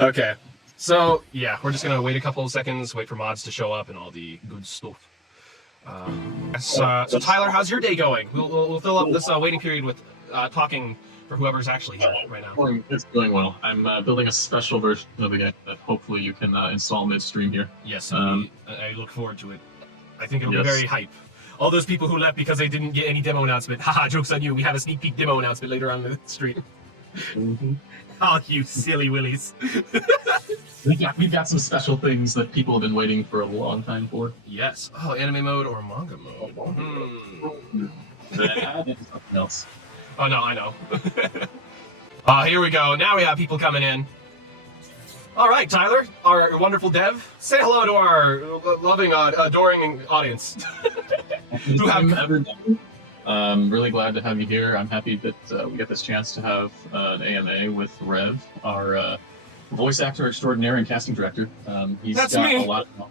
Okay. So, yeah, we're just going to wait a couple of seconds, wait for mods to show up and all the good stuff. So Tyler, how's your day going? We'll fill up this waiting period with talking for whoever's actually here right now. It's going well. I'm building a special version of the game that hopefully you can install midstream here. Yes, I look forward to it. I think it'll be very hype. All those people who left because they didn't get any demo announcement. Haha, joke's on you. We have a sneak peek demo announcement later on in the stream. Oh, you silly willies. We've got some special things that people have been waiting for a long time for. Yes. Oh, anime mode or manga mode. Something else. Oh, no, I know. Here we go. Now we have people coming in. All right, Tyler, our wonderful dev. Say hello to our loving, adoring audience. Who have... Really glad to have you here. I'm happy that we get this chance to have an AMA with Rev, our voice actor extraordinaire and casting director. That's got me. A lot of...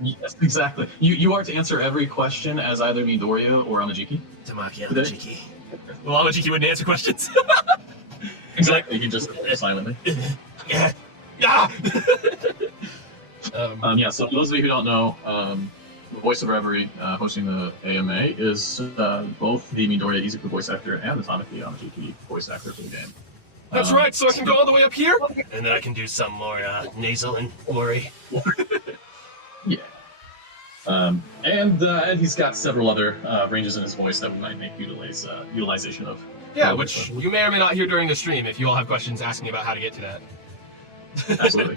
Yes, exactly. You are to answer every question as either Midoriya or Amajiki. Tamaki Amajiki. Well, Amajiki wouldn't answer questions. Exactly. He just silently. Yeah. Yeah. So for those of you who don't know, the voice of Reverie, hosting the AMA, is both the Midoriya Izuku voice actor and the Tamaki Amajiki voice actor for the game. That's right. So I can go all the way up here, and then I can do some more nasal and glory. Yeah. And he's got several other ranges in his voice that we might make utilization of. Yeah, which you may or may not hear during the stream if you all have questions asking about how to get to that. Absolutely.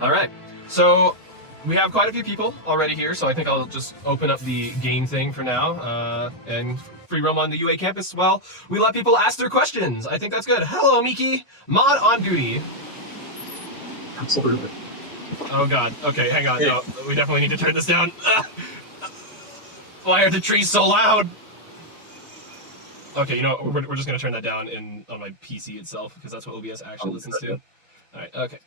All right. So we have quite a few people already here, so I think I'll just open up the game thing for now and free roam on the UA campus while we let people ask their questions. I think that's good. Hello, Miki. Mod on duty. Absolutely. Oh god. Okay, hang on. No, we definitely need to turn this down. Why are the trees so loud? Okay, you know, we're just gonna turn that down on my PC itself because that's what OBS actually listens to. All right. Okay.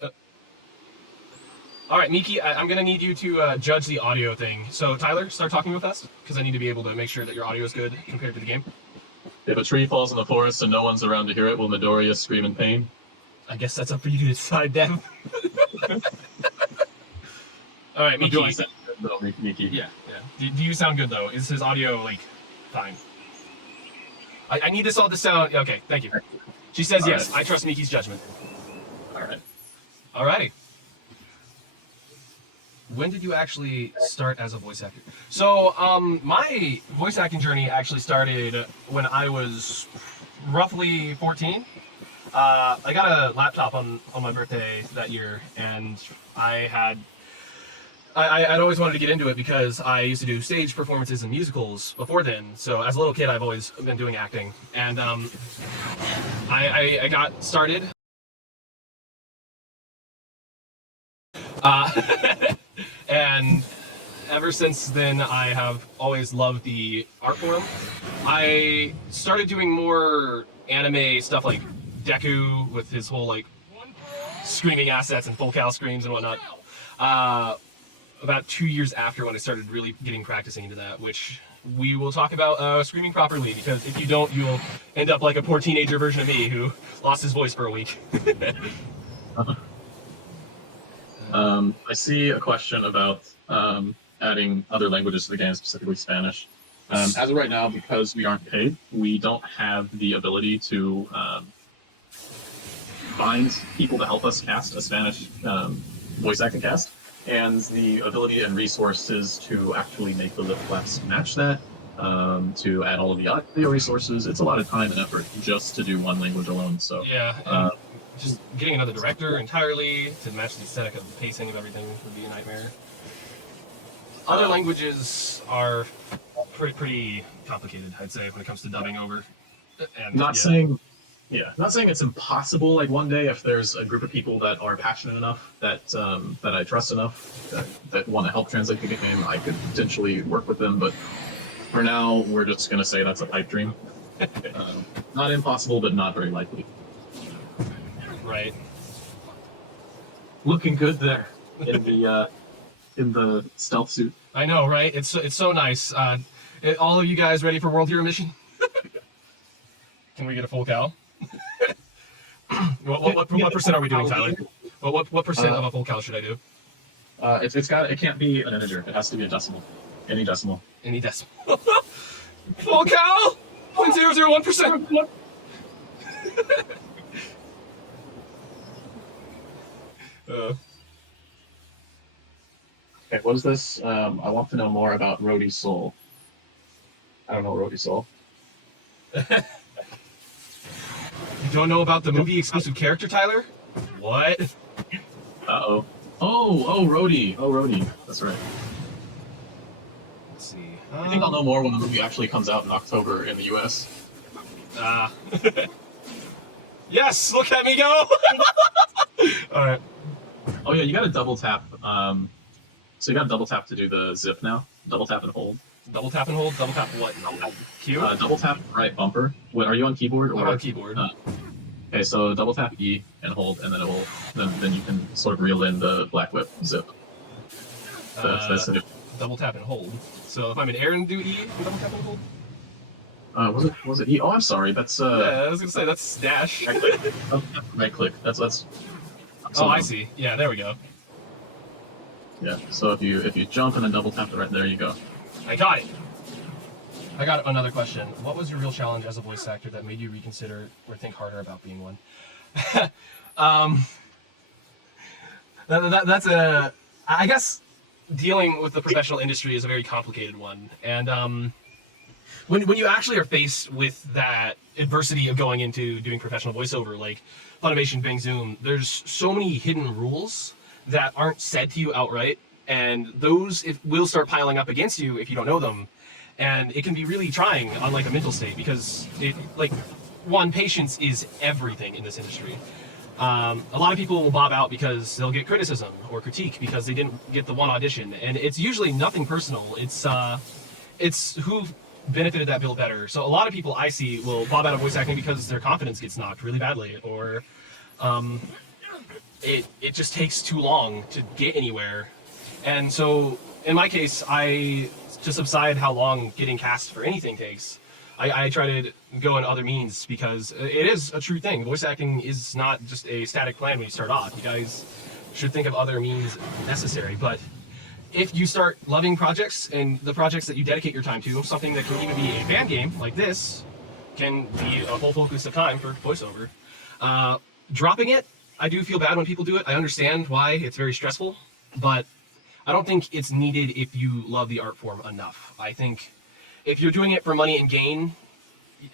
All right, Miki, I'm gonna need you to judge the audio thing. So Tyler, start talking with us because I need to be able to make sure that your audio is good compared to the game. If a tree falls in the forest and no one's around to hear it, will Midoriya scream in pain? I guess that's up for you to decide, Dev. All right, Miki. Do I sound good, though, Miki? Yeah. Do you sound good though? Is his audio like fine? I need this all to sound okay. Thank you. She says yes. Right. I trust Miki's judgment. All right. Alrighty. When did you actually start as a voice actor? So, my voice acting journey actually started when I was roughly 14. I got a laptop on my birthday that year, and I'd always wanted to get into it because I used to do stage performances and musicals before then. So as a little kid, I've always been doing acting, and I got started. And ever since then, I have always loved the art form. I started doing more anime stuff like Deku with his whole like screaming assets and full Cowl screams and whatnot. About 2 years after when I started really getting practicing into that, which we will talk about screaming properly, because if you don't, you'll end up like a poor teenager version of me who lost his voice for a week. I see a question about adding other languages to the game, specifically Spanish. As of right now, because we aren't paid, we don't have the ability to find people to help us cast a Spanish voice acting cast, and the ability and resources to actually make the lip flaps match that, to add all of the audio resources. It's a lot of time and effort just to do one language alone. So yeah. Just getting another director entirely to match the aesthetic of the pacing of everything would be a nightmare. Other languages are pretty complicated, I'd say, when it comes to dubbing over. And, not saying it's impossible. Like one day, if there's a group of people that are passionate enough, that I trust enough, that want to help translate the game, I could potentially work with them. But for now, we're just going to say that's a pipe dream. Not impossible, but not very likely. Right. Looking good there in the stealth suit. I know, right? It's so nice. All of you guys ready for World Hero Mission? Can we get a full Cowl? What percent are we doing, Tyler? But what percent of a full cowl should I do? It can't be an integer. It has to be a decimal. Any decimal. Any decimal. Full cowl. 0.001%. Okay, what is this? I want to know more about Rhodey's soul. I don't know Rhodey's soul. You don't know about the movie exclusive character, Tyler? What? Uh-oh. Oh, Rhodey. Oh, Rhodey. That's right. Let's see. I think I'll know more when the movie actually comes out in October in the US. Yes, look at me go! Alright. Oh yeah, you gotta double tap. So you gotta double tap to do the zip now. Double tap and hold. Double tap and hold? Double tap what? Q? Double tap right bumper. What, are you on keyboard? Or, I'm on keyboard. Okay, so double tap E and hold, and then it will. Then you can sort of reel in the black whip zip. That's the double tap and hold. So if I'm in air and do E, double tap and hold? Was it E? Oh, I'm sorry. That's Yeah, I was gonna say that's dash. Right click. Right click. That's. Oh, I see. Yeah, there we go. Yeah. So if you jump and then double tap it right there, you go. I got it. I got another question. What was your real challenge as a voice actor that made you reconsider or think harder about being one? That's a. I guess dealing with the professional industry is a very complicated one, and when you actually are faced with that adversity of going into doing professional voiceover, like Funimation, VAing, Zoom, there's so many hidden rules that aren't said to you outright, and those will start piling up against you if you don't know them, and it can be really trying on like a mental state because patience is everything in this industry. A lot of people will bob out because they'll get criticism or critique because they didn't get the one audition, and it's usually nothing personal. It's who benefited that bill better. So a lot of people I see will bob out of voice acting because their confidence gets knocked really badly, or it just takes too long to get anywhere. And so in my case, to subside how long getting cast for anything takes, I try to go in other means because it is a true thing. Voice acting is not just a static plan when you start off. You guys should think of other means necessary. But if you start loving projects and the projects that you dedicate your time to, something that can even be a fan game like this can be a full focus of time for voiceover. Dropping it, I do feel bad when people do it. I understand why it's very stressful, but I don't think it's needed if you love the art form enough. I think if you're doing it for money and gain,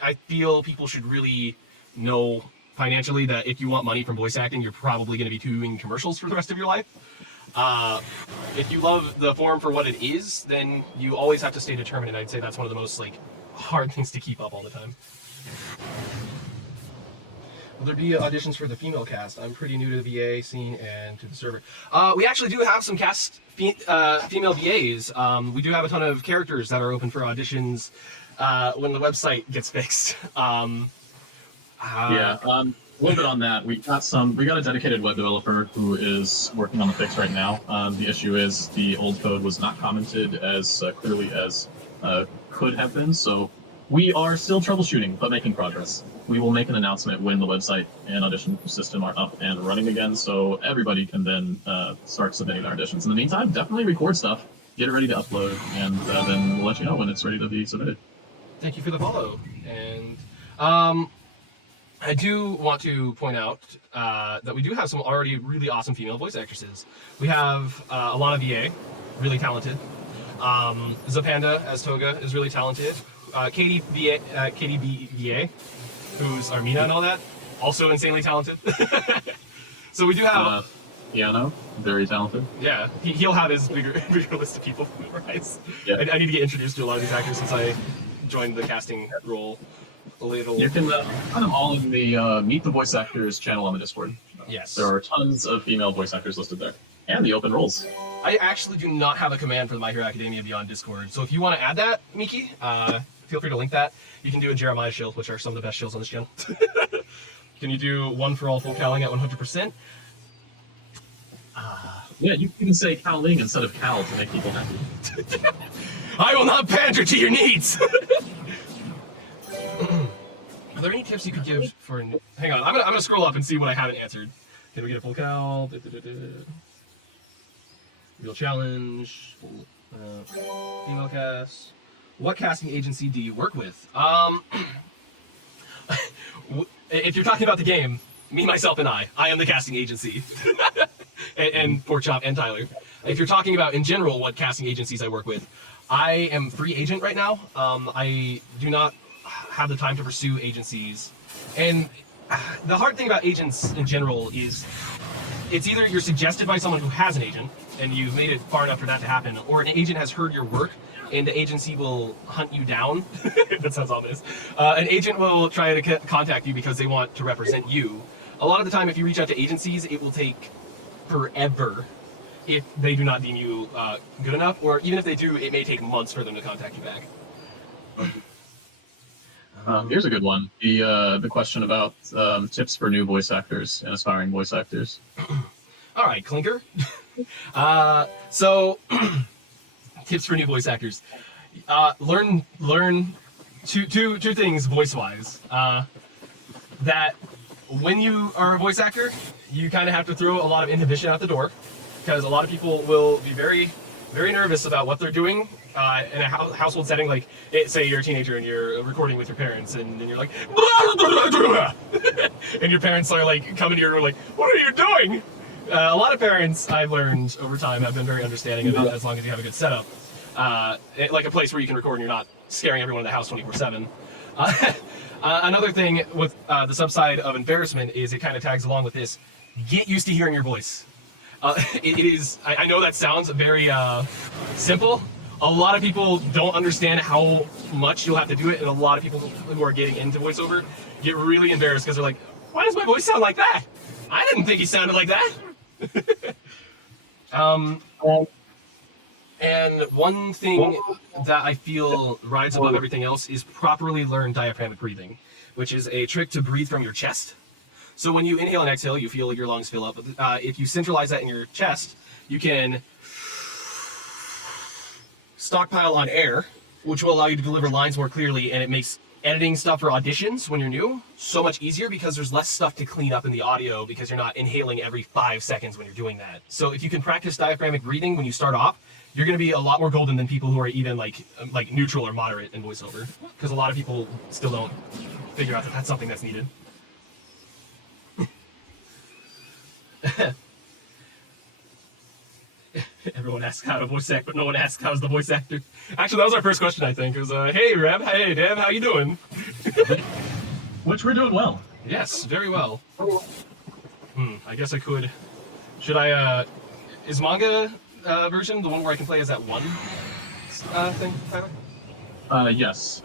I feel people should really know financially that if you want money from voice acting, you're probably going to be doing commercials for the rest of your life. If you love the form for what it is, then you always have to stay determined, and I'd say that's one of the most hard things to keep up all the time. Will there be auditions for the female cast? I'm pretty new to the VA scene and to the server. We actually do have some female VAs. We do have a ton of characters that are open for auditions when the website gets fixed. A little bit on that. We got a dedicated web developer who is working on the fix right now. The issue is the old code was not commented as clearly as could have been, so we are still troubleshooting, but making progress. We will make an announcement when the website and audition system are up and running again, so everybody can then start submitting their auditions. In the meantime, definitely record stuff, get it ready to upload, and then we'll let you know when it's ready to be submitted. Thank you for the follow. And I do want to point out that we do have some already really awesome female voice actresses. We have Alana VA, really talented. Zapanda as Toga is really talented. Katie B VA, who's Armina and all that, also insanely talented. So we do have Piano, very talented. Yeah, he'll have his bigger list of people to memorize. Yeah. I need to get introduced to a lot of these actors since I joined the casting role a little. You can find them all in the Meet the Voice Actors channel on the Discord. Yes. There are tons of female voice actors listed there, and the open roles. I actually do not have a command for the My Hero Academia Beyond Discord, so if you want to add that, Miki, feel free to link that. You can do a Jeremiah shield, which are some of the best shields on this channel. Can you do one for all full cowling at 100%? Yeah, you can say Cowling instead of Cowl to make people happy. I will not pander to your needs! Are there any tips you could give for... Hang on, I'm gonna scroll up and see what I haven't answered. Can we get a full cowl? Real challenge. Female cast. What casting agency do you work with? If you're talking about the game, me, myself, and I am the casting agency. and Pork Chop and Tyler. If you're talking about in general what casting agencies I work with, I am free agent right now. I do not have the time to pursue agencies. And the hard thing about agents in general is it's either you're suggested by someone who has an agent and you've made it far enough for that to happen, or an agent has heard your work and the agency will hunt you down. That sounds ominous. An agent will try to contact you because they want to represent you. A lot of the time, if you reach out to agencies, it will take forever if they do not deem you good enough, or even if they do, it may take months for them to contact you back. Here's a good one. The question about tips for new voice actors and aspiring voice actors. All right, Clinker. So tips for new voice actors. Learn two things voice-wise. That when you are a voice actor, you kind of have to throw a lot of inhibition out the door, because a lot of people will be very, very nervous about what they're doing in a household setting. Like, say you're a teenager and you're recording with your parents, and you're like, and your parents are like coming to your room like, what are you doing? A lot of parents, I've learned over time, have been very understanding of it as long as you have a good setup. Like a place where you can record and you're not scaring everyone in the house 24/7. Another thing with the subside of embarrassment is it kind of tags along with this. Get used to hearing your voice. It is, I know that sounds very simple. A lot of people don't understand how much you'll have to do it, and a lot of people who are getting into voiceover get really embarrassed because they're like, why does my voice sound like that? I didn't think he sounded like that. And one thing that I feel rides above everything else is properly learn diaphragmatic breathing, which is a trick to breathe from your chest. So when you inhale and exhale, you feel your lungs fill up. If you centralize that in your chest, you can stockpile on air, which will allow you to deliver lines more clearly, and it makes editing stuff for auditions when you're new so much easier because there's less stuff to clean up in the audio because you're not inhaling every 5 seconds when you're doing that. So if you can practice diaphragmatic breathing when you start off, you're going to be a lot more golden than people who are even like neutral or moderate in voiceover, because a lot of people still don't figure out that that's something that's needed. Everyone asks how to voice act, but no one asks how's the voice actor. Actually, that was our first question, I think. It was, hey, Reb, hey, Dev, how you doing? Which we're doing well. Yes, very well. I guess I could... Should I, is manga version the one where I can play as that one thing, Tyler? Yes.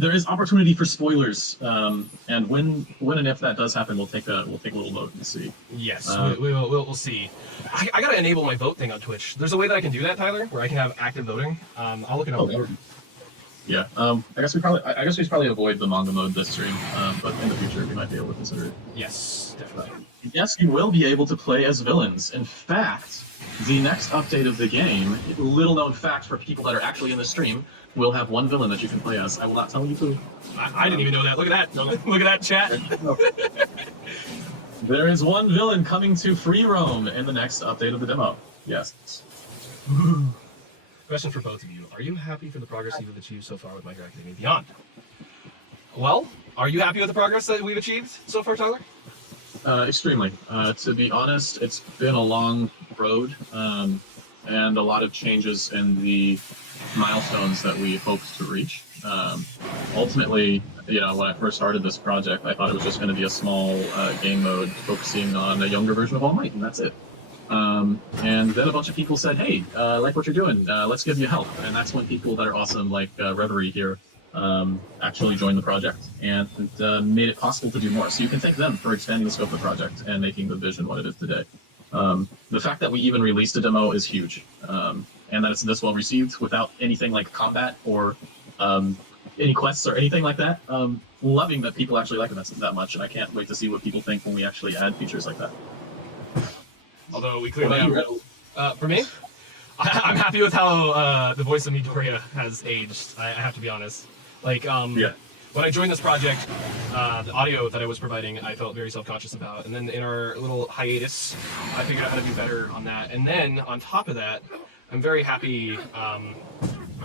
There is opportunity for spoilers, and when and if that does happen, we'll take a little vote and see. Yes, we'll see. I gotta enable my vote thing on Twitch. There's a way that I can do that, Tyler, where I can have active voting. I'll look it up. Yeah. I guess we probably avoid the manga mode this stream, but in the future we might be able to consider it. Yes, definitely. Yes, you will be able to play as villains. In fact, the next update of the game, little known fact for people that are actually in the stream, will have one villain that you can play as. I will not tell you who. I didn't even know that. Look at that. Look at that chat. There is one villain coming to free roam in the next update of the demo. Yes. Question for both of you. Are you happy for the progress you've achieved so far with My Hero Academia Beyond? Well, are you happy with the progress that we've achieved so far, Tyler? Extremely. To be honest, it's been a long road, and a lot of changes in the milestones that we hoped to reach. Ultimately, when I first started this project, I thought it was just going to be a small game mode focusing on a younger version of All Might, and that's it. And then a bunch of people said, hey, like what you're doing, let's give you help. And that's when people that are awesome, like Reverie here, actually joined the project and made it possible to do more. So you can thank them for expanding the scope of the project and making the vision what it is today. The fact that we even released a demo is huge, and that it's this well received without anything like combat or any quests or anything like that. Loving that people actually like it that much, and I can't wait to see what people think when we actually add features like that. Although we clearly have... For me? I'm happy with how the voice of Midoriya has aged, I have to be honest. Like, yeah. when I joined this project, the audio that I was providing, I felt very self-conscious about. And then in our little hiatus, I figured out how to do better on that. And then on top of that, I'm very happy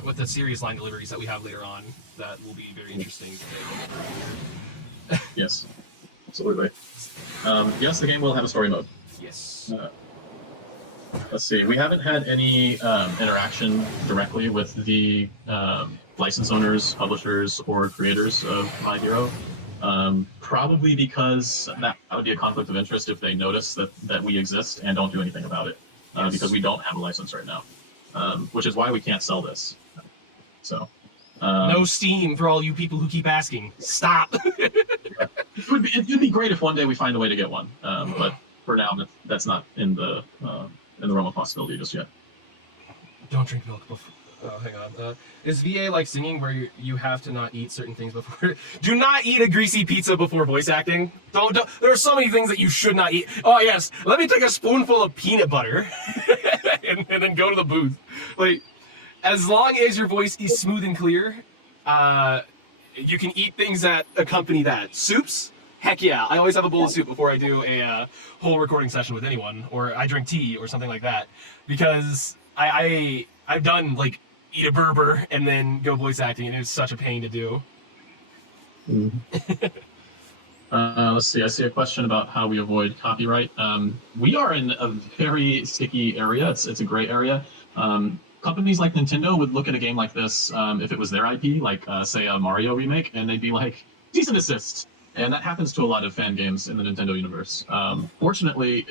with the serious line deliveries that we have later on. That will be very interesting to Yes, absolutely. Yes, the game will have a story mode. Yes. Let's see. We haven't had any interaction directly with the license owners, publishers, or creators of My Hero. Probably because that would be a conflict of interest if they notice that we exist and don't do anything about it. Because we don't have a license right now. Which is why we can't sell this. So. No Steam for all you people who keep asking. Stop! It'd be great if one day we find a way to get one. But for now, that's not in the realm of possibility just yet. Don't drink milk before. Oh, hang on. Is VA like singing where you have to not eat certain things before? Do not eat a greasy pizza before voice acting. Don't. There are so many things that you should not eat. Oh yes, let me take a spoonful of peanut butter and then go to the booth. Like, as long as your voice is smooth and clear, you can eat things that accompany that. Soups? Heck yeah. I always have a bowl of soup before I do a whole recording session with anyone, or I drink tea or something like that, because I've done like eat a burger and then go voice acting, and it's such a pain to do. Let's see. I see a question about how we avoid copyright. We are in a very sticky area. It's a gray area. Companies like Nintendo would look at a game like this if it was their IP, like say a Mario remake, and they'd be like, cease and desist. And that happens to a lot of fan games in the Nintendo universe. Fortunately,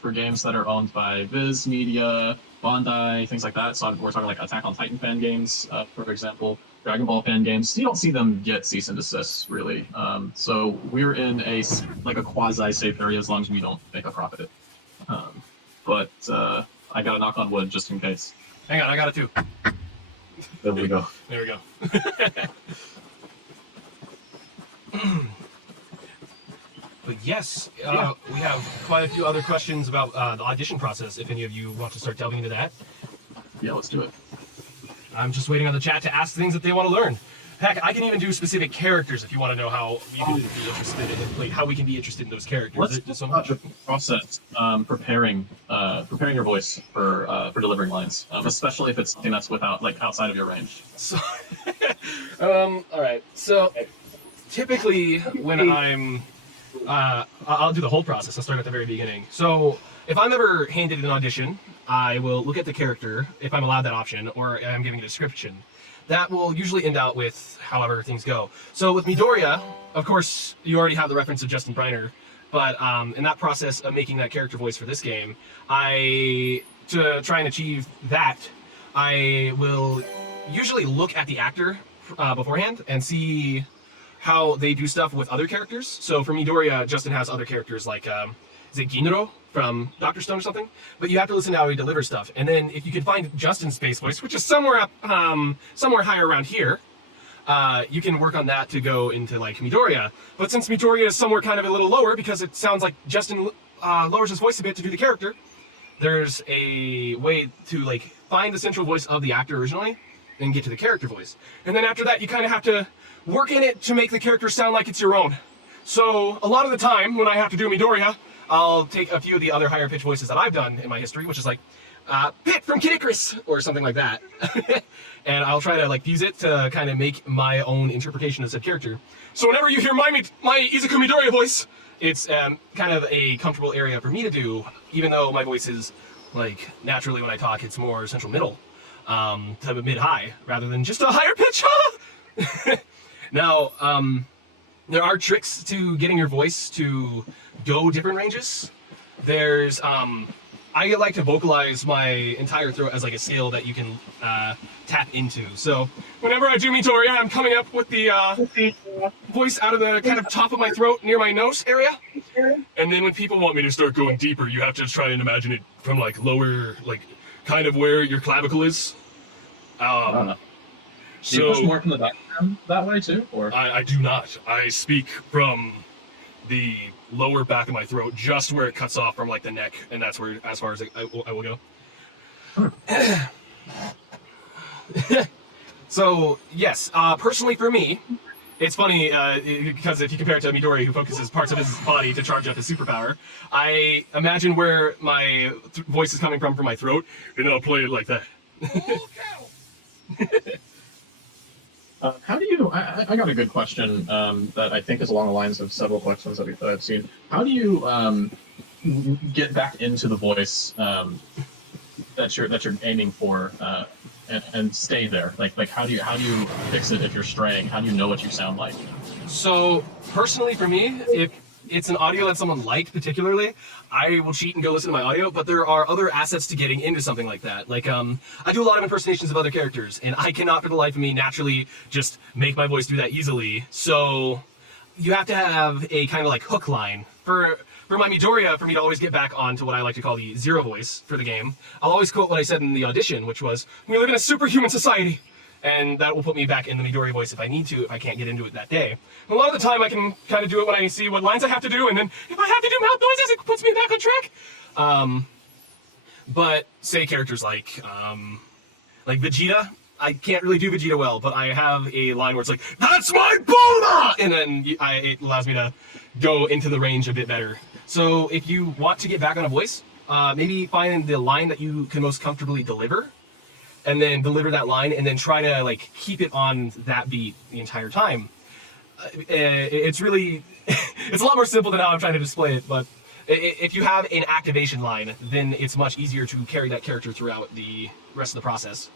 for games that are owned by Viz Media, Bandai, things like that, so we're talking like Attack on Titan fan games, for example, Dragon Ball fan games, you don't see them get cease and desist, really. So we're in a quasi-safe area as long as we don't make a profit. But I gotta knock on wood just in case. Hang on, I got it too. There we go. There we go. But yes, we have quite a few other questions about the audition process, if any of you want to start delving into that. Yeah, let's do it. I'm just waiting on the chat to ask things that they want to learn. Heck, I can even do specific characters if you want to know how you can be interested in, like how we can be interested in those characters. Let's talk about the process preparing your voice for delivering lines, especially if it's something that's outside of your range. So, all right. So, typically when I'll do the whole process. I'll start at the very beginning. So, if I'm ever handed an audition, I will look at the character if I'm allowed that option, or I'm giving a description. That will usually end out with however things go. So with Midoriya, of course, you already have the reference of Justin Briner, but in that process of making that character voice for this game, to try and achieve that, I will usually look at the actor beforehand and see how they do stuff with other characters. So for Midoriya, Justin has other characters like, is it Ginro from Dr. Stone or something? But you have to listen to how he delivers stuff. And then if you can find Justin's space voice, which is somewhere up, somewhere higher around here, you can work on that to go into like Midoriya. But since Midoriya is somewhere kind of a little lower because it sounds like Justin lowers his voice a bit to do the character, there's a way to like find the central voice of the actor originally and get to the character voice. And then after that, you kind of have to work in it to make the character sound like it's your own. So a lot of the time when I have to do Midoriya, I'll take a few of the other higher pitch voices that I've done in my history, which is like Pit from Kid Icarus or something like that. And I'll try to like fuse it to kind of make my own interpretation of said character. So whenever you hear my Izuku Midoriya voice, it's kind of a comfortable area for me to do, even though my voice is like naturally when I talk, it's more central middle to mid-high rather than just a higher pitch. Now, there are tricks to getting your voice to go different ranges. There's, I like to vocalize my entire throat as like a scale that you can tap into. So whenever I do Midoriya, I'm coming up with the voice out of the kind of top of my throat near my nose area. And then when people want me to start going deeper, you have to try and imagine it from like lower, like kind of where your clavicle is. Do you push more from the diaphragm that way too, or? I do not. I speak from the lower back of my throat, just where it cuts off from like the neck, and that's where, as far as I will go. So yes, personally for me, It's funny because if you compare it to Midoriya, who focuses parts of his body to charge up his superpower, I imagine where my voice is coming from my throat, and I'll play it like that. How do you? I got a good question that I think is along the lines of several questions that I've seen. How do you get back into the voice that you're aiming for and stay there? Like how do you fix it if you're straying? How do you know what you sound like? So personally, for me, if it's an audio that someone liked particularly, I will cheat and go listen to my audio, but there are other assets to getting into something like that. Like, I do a lot of impersonations of other characters, and I cannot for the life of me naturally just make my voice do that easily. So you have to have a kind of like hook line. For my Midoriya, for me to always get back onto what I like to call the zero voice for the game, I'll always quote what I said in the audition, which was, "We live in a superhuman society." And that will put me back in the Midoriya voice if I need to, if I can't get into it that day. A lot of the time I can kind of do it when I see what lines I have to do, and then if I have to do mouth noises, it puts me back on track. But say characters like Vegeta, I can't really do Vegeta well, but I have a line where it's like, "That's my Bulma!" And then it allows me to go into the range a bit better. So if you want to get back on a voice, maybe find the line that you can most comfortably deliver, and then deliver that line, and then try to like keep it on that beat the entire time. It's really, it's a lot more simple than how I'm trying to display it, but if you have an activation line, then it's much easier to carry that character throughout the rest of the process.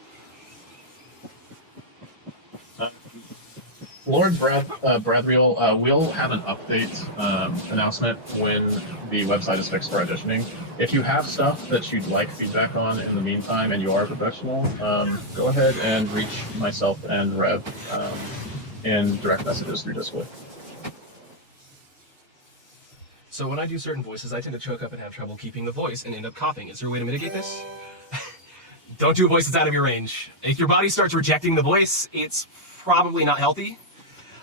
Lord Bradriel, we'll have an update announcement when the website is fixed for auditioning. If you have stuff that you'd like feedback on in the meantime, and you are a professional, go ahead and reach myself and Rev in direct messages through Discord. So when I do certain voices, I tend to choke up and have trouble keeping the voice and end up coughing. Is there a way to mitigate this? Don't do voices out of your range. If your body starts rejecting the voice, it's probably not healthy.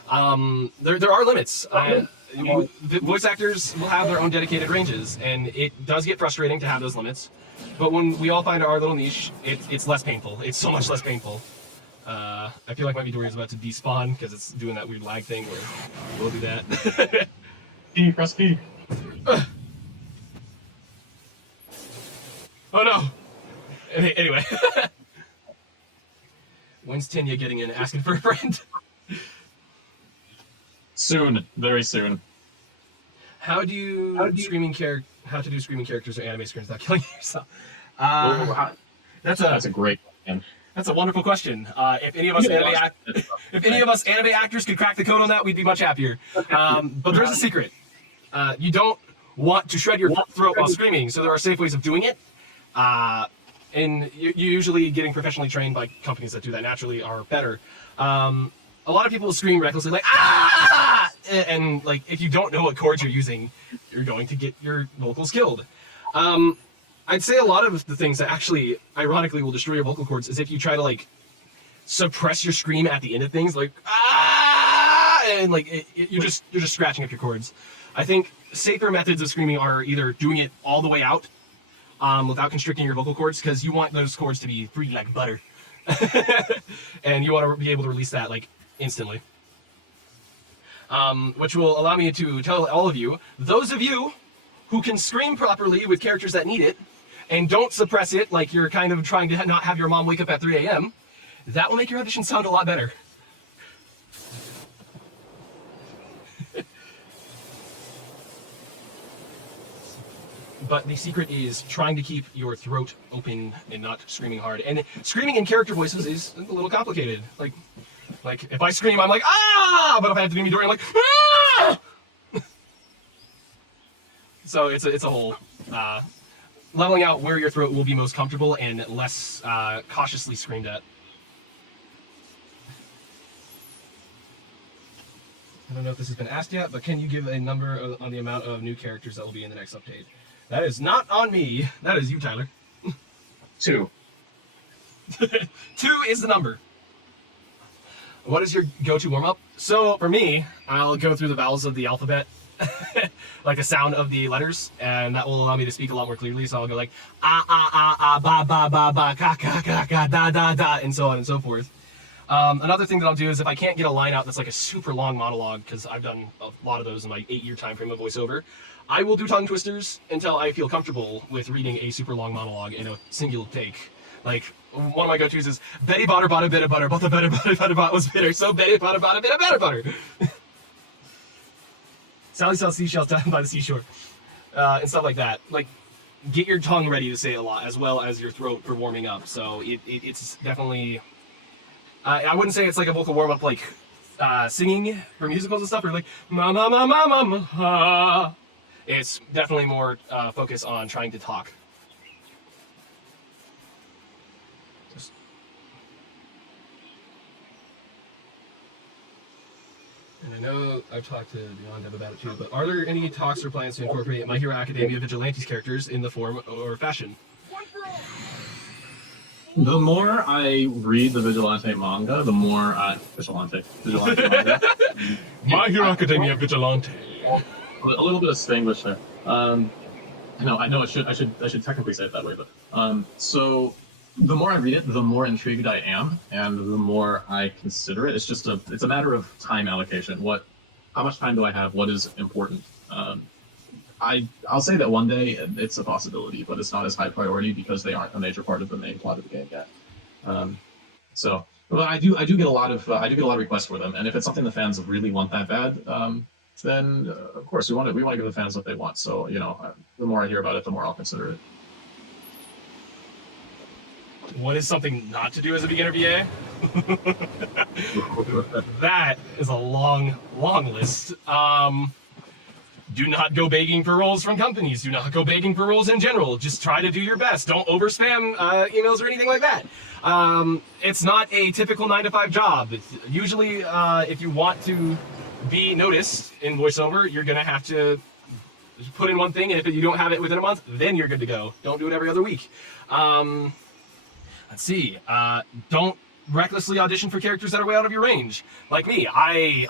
There are limits. The voice actors will have their own dedicated ranges, and it does get frustrating to have those limits. But when we all find our little niche, it's less painful. It's so much less painful. I feel like my Midoriya is about to despawn because it's doing that weird lag thing where we'll do that. P, press P. Oh no! Anyway. When's Tenya getting in asking for a friend? Soon, very soon. How to do screaming characters or anime screams without killing yourself? That's a great question. That's a wonderful question. If any of us anime actors could crack the code on that, we'd be much happier. But there's a secret. You don't want to shred your throat while screaming, so there are safe ways of doing it. And you're usually getting professionally trained by companies that do that naturally are better. A lot of people scream recklessly like, "Ah!" And like, if you don't know what chords you're using, you're going to get your vocals killed. I'd say a lot of the things that actually, ironically, will destroy your vocal cords is if you try to like suppress your scream at the end of things, like "Ah!" and like you're just scratching up your cords. I think safer methods of screaming are either doing it all the way out without constricting your vocal cords, because you want those cords to be free like butter, and you want to be able to release that like instantly. Which will allow me to tell all of you, those of you who can scream properly with characters that need it, and don't suppress it like you're kind of trying to not have your mom wake up at 3 a.m., that will make your audition sound a lot better. But the secret is trying to keep your throat open and not screaming hard. And screaming in character voices is a little complicated. Like if I scream, I'm like, "Ah!" But if I have to do Midoriya, I'm like, "Ah!" So it's a whole leveling out where your throat will be most comfortable and less cautiously screamed at. I don't know if this has been asked yet, but can you give a number on the amount of new characters that will be in the next update? That is not on me. That is you, Tyler. 2. 2 is the number. What is your go-to warm-up? So for me, I'll go through the vowels of the alphabet, like the sound of the letters, and that will allow me to speak a lot more clearly. So I'll go like ah ah ah ah ba ba ba ba ka ka ka ka da da da, and so on and so forth. Another thing that I'll do is if I can't get a line out that's like a super long monologue, because I've done a lot of those in my 8-year time frame of voiceover, I will do tongue twisters until I feel comfortable with reading a super long monologue in a single take. Like, one of my go-tos is, Betty bought a bit of butter, but the butter bought was bitter, so Betty bought a bit of better butter. Sally sells seashells down by the seashore. And stuff like that. Like, get your tongue ready to say it a lot, as well as your throat for warming up. So it's definitely... I wouldn't say it's like a vocal warm-up like singing for musicals and stuff, or like, ma ma ma ma ma ma ha. It's definitely more focused on trying to talk. And I know I've talked to Beyond Dev about it too, but are there any talks or plans to incorporate My Hero Academia Vigilantes characters in the form or fashion? The more I read the Vigilante manga, the more Vigilante manga. My Hero Academia Vigilante. A little bit of Spanglish there. I know I should technically say it that way, but so the more I read it, the more intrigued I am, and the more I consider it. It's a matter of time allocation. How much time do I have? What is important? I'll say that one day it's a possibility, but it's not as high priority because they aren't a major part of the main plot of the game yet. But I do get a lot of requests for them, and if it's something the fans really want that bad, then of course we want to give the fans what they want. So the more I hear about it, the more I'll consider it. What is something not to do as a beginner VA? That is a long, long list. Do not go begging for roles from companies. Do not go begging for roles in general. Just try to do your best. Don't over-spam emails or anything like that. It's not a typical 9-to-5 job. Usually, if you want to be noticed in voiceover, you're going to have to put in one thing, and if you don't have it within a month, then you're good to go. Don't do it every other week. Let's see. Don't recklessly audition for characters that are way out of your range. Like me, I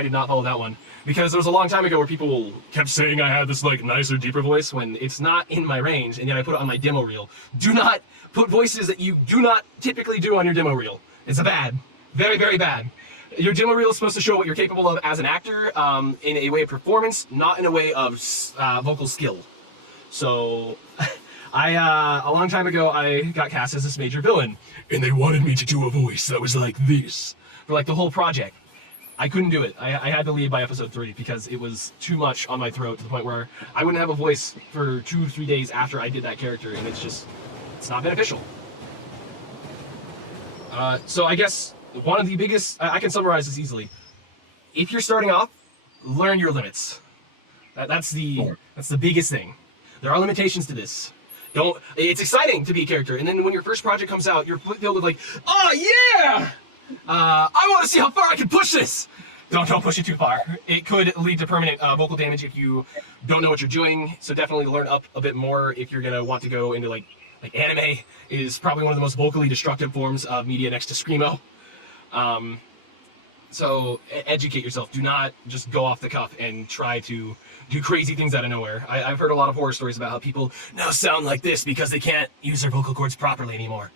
did not follow that one. Because there was a long time ago where people kept saying I had this like nicer, deeper voice when it's not in my range, and yet I put it on my demo reel. Do not put voices that you do not typically do on your demo reel. It's bad. Very, very bad. Your demo reel is supposed to show what you're capable of as an actor in a way of performance, not in a way of vocal skill. So, a long time ago, I got cast as this major villain, and they wanted me to do a voice that was like this for like the whole project. I couldn't do it. I had to leave by episode 3 because it was too much on my throat to the point where I wouldn't have a voice for 2-3 days after I did that character, and it's not beneficial. So I guess one of the biggest, I can summarize this easily. If you're starting off, learn your limits. That's the biggest thing. There are limitations to this. It's exciting to be a character, and then when your first project comes out, you're filled with like, oh yeah! I want to see how far I can push this! Don't push it too far. It could lead to permanent vocal damage if you don't know what you're doing, so definitely learn up a bit more if you're going to want to go into like anime is probably one of the most vocally destructive forms of media next to Screamo. So educate yourself. Do not just go off the cuff and try to do crazy things out of nowhere. I've heard a lot of horror stories about how people now sound like this because they can't use their vocal cords properly anymore.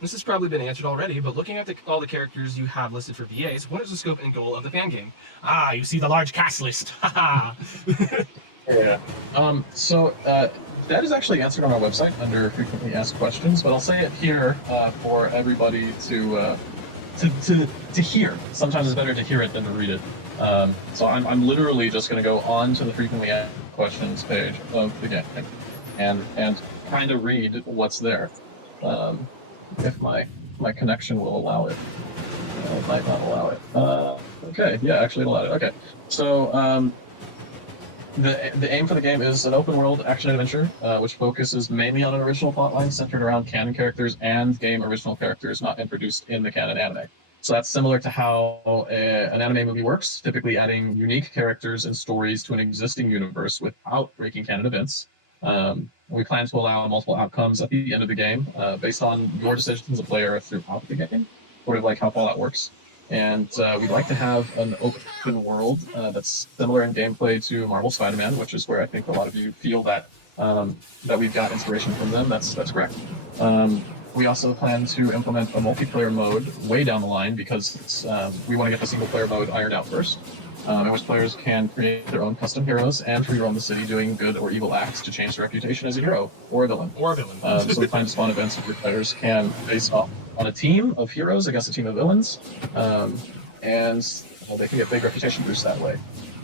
This has probably been answered already, but looking at all the characters you have listed for VAs, what is the scope and goal of the fan game? Ah, you see the large cast list. Haha. Yeah. That is actually answered on our website under frequently asked questions, but I'll say it here for everybody to hear. Sometimes it's better to hear it than to read it. So I'm literally just going to go on to the frequently asked questions page of the game and kind of read what's there. If my connection will allow it. It might not allow it. Okay, yeah, actually it allowed it. Okay, so the aim for the game is an open world action adventure, which focuses mainly on an original plotline centered around canon characters and game original characters not introduced in the canon anime. So that's similar to how an anime movie works, typically adding unique characters and stories to an existing universe without breaking canon events. We plan to allow multiple outcomes at the end of the game based on your decisions as a player throughout the game, sort of like how Fallout works. And we'd like to have an open world that's similar in gameplay to Marvel Spider-Man, which is where I think a lot of you feel that that we've got inspiration from them. That's correct. We also plan to implement a multiplayer mode way down the line because we want to get the single player mode ironed out first, in which players can create their own custom heroes and free roam the city doing good or evil acts to change their reputation as a hero or a villain. So we plan to spawn events where players can face off on a team of heroes against a team of villains, and they can get big reputation boosts that way.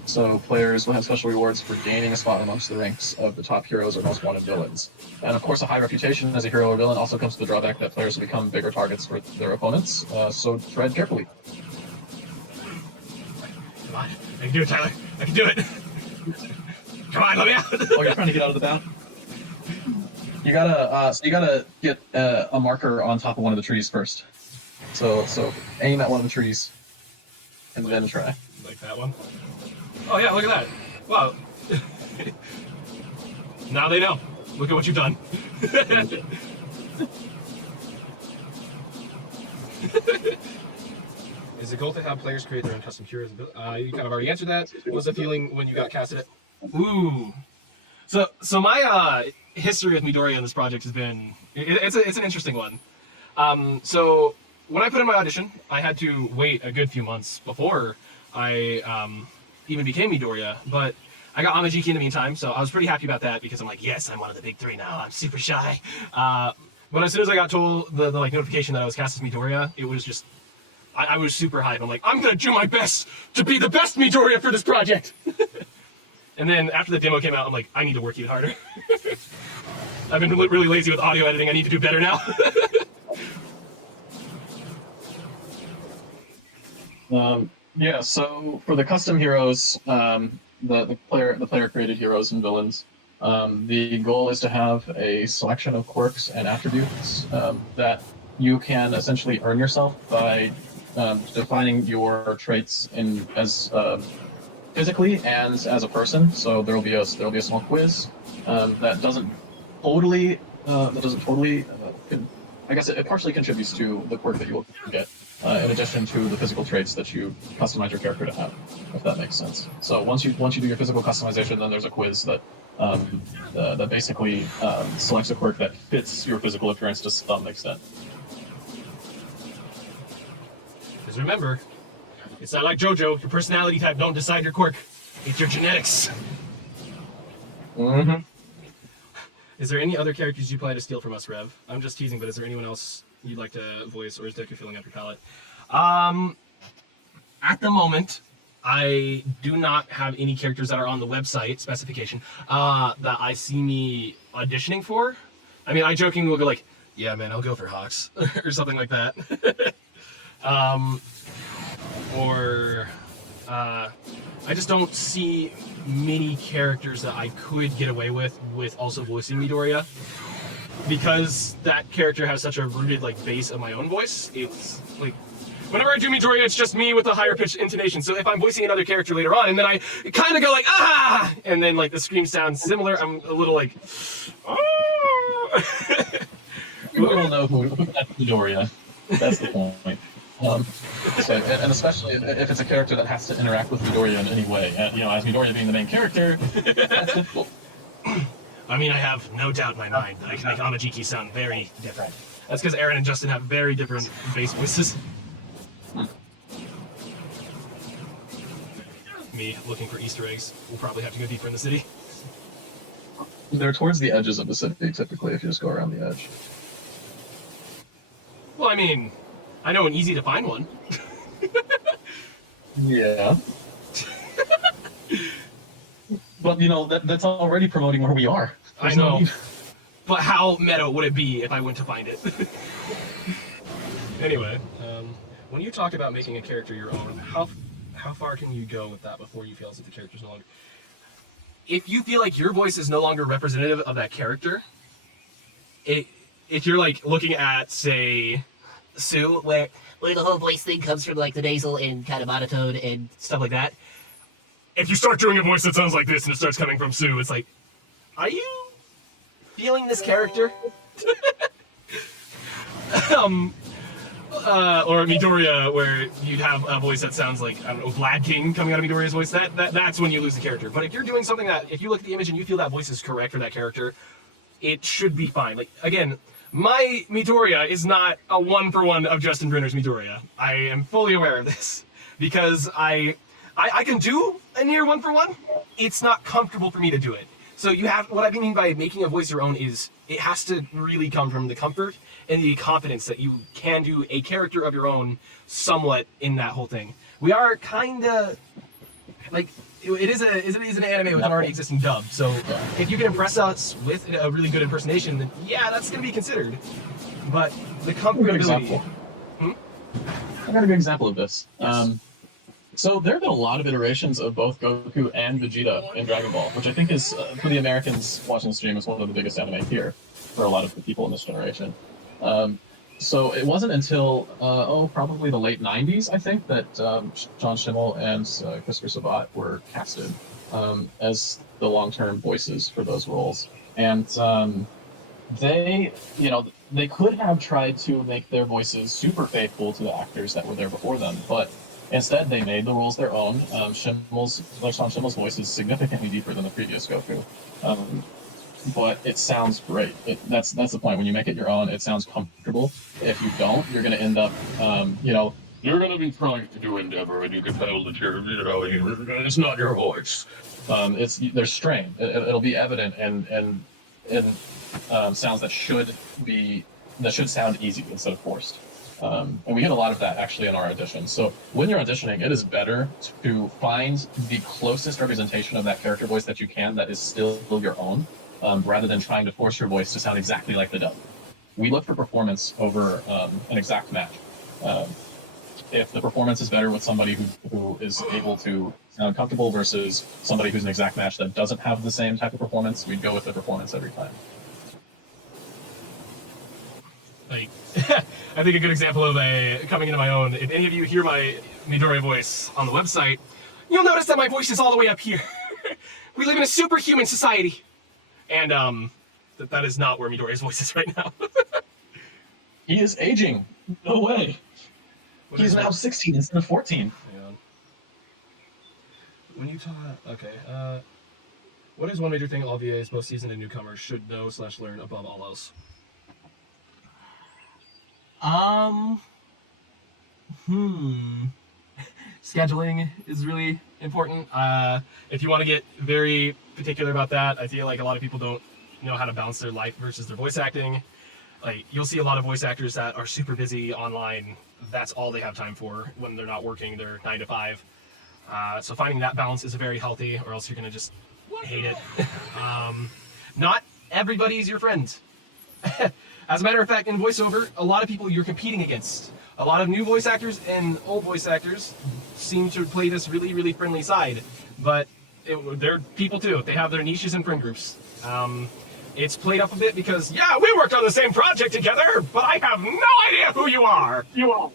So players will have special rewards for gaining a spot amongst the ranks of the top heroes or most wanted villains. And of course, a high reputation as a hero or villain also comes with the drawback that players will become bigger targets for their opponents, so tread carefully. Come on, I can do it, Tyler. I can do it. Come on, let me out. Oh, you're trying to get out of the bound? You gotta get a marker on top of one of the trees first. So aim at one of the trees, and then try. Like that one? Oh yeah, look at that. Wow. Now they know. Look at what you've done. Is the goal to have players create their own custom heroes? You kind of already answered that. What was the feeling when you got casted it? Ooh. So my history with Midoriya in this project has been, it's an interesting one. So when I put in my audition, I had to wait a good few months before I even became Midoriya, but I got Amajiki in the meantime, so I was pretty happy about that because I'm like, yes, I'm one of the big three now. I'm super shy. But as soon as I got told the like notification that I was cast as Midoriya, it was just, I was super hyped. I'm like, I'm gonna do my best to be the best Midoriya for this project. And then after the demo came out, I'm like, I need to work even harder. I've been really lazy with audio editing. I need to do better now. Yeah, so for the custom heroes, the player created heroes and villains. The goal is to have a selection of quirks and attributes that you can essentially earn yourself by defining your traits as physically and as a person. So there'll be a small quiz that doesn't totally I guess it partially contributes to the quirk that you will get. In addition to the physical traits that you customize your character to have, if that makes sense. So once you do your physical customization, then there's a quiz that that basically selects a quirk that fits your physical appearance to some extent. Because remember, it's not like JoJo. Your personality type don't decide your quirk. It's your genetics. Mm-hmm. Is there any other characters you plan to steal from us, Rev? I'm just teasing, but is there anyone else you'd like to voice, or is Deku filling up your palette? At the moment, I do not have any characters that are on the website specification that I see me auditioning for. I mean, I jokingly will go like, yeah, man, I'll go for Hawks, or something like that. I just don't see many characters that I could get away with also voicing Midoriya. Because that character has such a rooted like base of my own voice, it's like whenever I do Midoriya, it's just me with a higher pitched intonation. So if I'm voicing another character later on, and then I kind of go like ah, and then like the scream sounds similar, I'm a little like ah. We all know who that's Midoriya. That's the point. And especially if it's a character that has to interact with Midoriya in any way, as Midoriya being the main character, that's difficult. I mean, I have no doubt in my mind that I can make Amajiki sound very different. That's because Aaron and Justin have very different bass voices. Me looking for Easter eggs. We'll probably have to go deeper in the city. They're towards the edges of the city, typically, if you just go around the edge. Well, I mean, I know an easy to find one. Yeah. But, that's already promoting where we are. I know. But how meta would it be if I went to find it? Anyway, when you talk about making a character your own, how far can you go with that before you feel as if the character's no longer... If you feel like your voice is no longer representative of that character, if you're like looking at, say, Sue, where the whole voice thing comes from like the nasal and kind of monotone and stuff like that, if you start doing a voice that sounds like this and it starts coming from Sue, it's like, are you feeling this character? or Midoriya, where you'd have a voice that sounds like, I don't know, Vlad King coming out of Midoriya's voice, that's when you lose the character. But if you're doing something that, if you look at the image and you feel that voice is correct for that character, it should be fine. Like, again, my Midoriya is not a one-for-one of Justin Brenner's Midoriya. I am fully aware of this, because I can do a near one-for-one. It's not comfortable for me to do it. So you have, what I mean by making a voice your own is, it has to really come from the comfort and the confidence that you can do a character of your own somewhat in that whole thing. We are kind of, like, it is an anime with an already existing dub, so if you can impress us with a really good impersonation, then yeah, that's going to be considered. But the comfortability... I got a good example of this. Yes. So there have been a lot of iterations of both Goku and Vegeta in Dragon Ball, which I think is, for the Americans watching the stream, is one of the biggest anime here for a lot of the people in this generation. So it wasn't until, probably the late 90s, I think, that John Schimmel and Christopher Sabat were casted as the long-term voices for those roles. And they could have tried to make their voices super faithful to the actors that were there before them, but instead, they made the roles their own. Sean Schimmel's voice is significantly deeper than the previous Goku, but it sounds great. That's the point. When you make it your own, it sounds comfortable. If you don't, you're going to end up, you're going to be trying to do Endeavor, and you can tell that it's not your voice. There's strain. It'll be evident, and sounds that should sound easy instead of forced. And we get a lot of that actually in our auditions. So when you're auditioning, it is better to find the closest representation of that character voice that you can that is still your own, rather than trying to force your voice to sound exactly like the dub. We look for performance over an exact match. If the performance is better with somebody who is able to sound comfortable versus somebody who's an exact match that doesn't have the same type of performance, we'd go with the performance every time. Like, I think a good example of coming into my own, if any of you hear my Midoriya voice on the website, you'll notice that my voice is all the way up here. We live in a superhuman society. And that is not where Midoriya's voice is right now. He is aging. No way. He's now 16 instead of 14. Hang on. When you talk... Okay, what is one major thing all VAs, both seasoned and newcomers, should know/learn above all else? Scheduling is really important. If you want to get very particular about that, I feel like a lot of people don't know how to balance their life versus their voice acting. Like, you'll see a lot of voice actors that are super busy online. That's all they have time for when they're not working their 9 to 5. So finding that balance is very healthy, or else you're gonna just hate it. Not everybody's your friend. As a matter of fact, in voiceover, a lot of people you're competing against. A lot of new voice actors and old voice actors seem to play this really, really friendly side. But they're people too. They have their niches and friend groups. It's played up a bit because, yeah, we worked on the same project together, but I have no idea who you are. You are.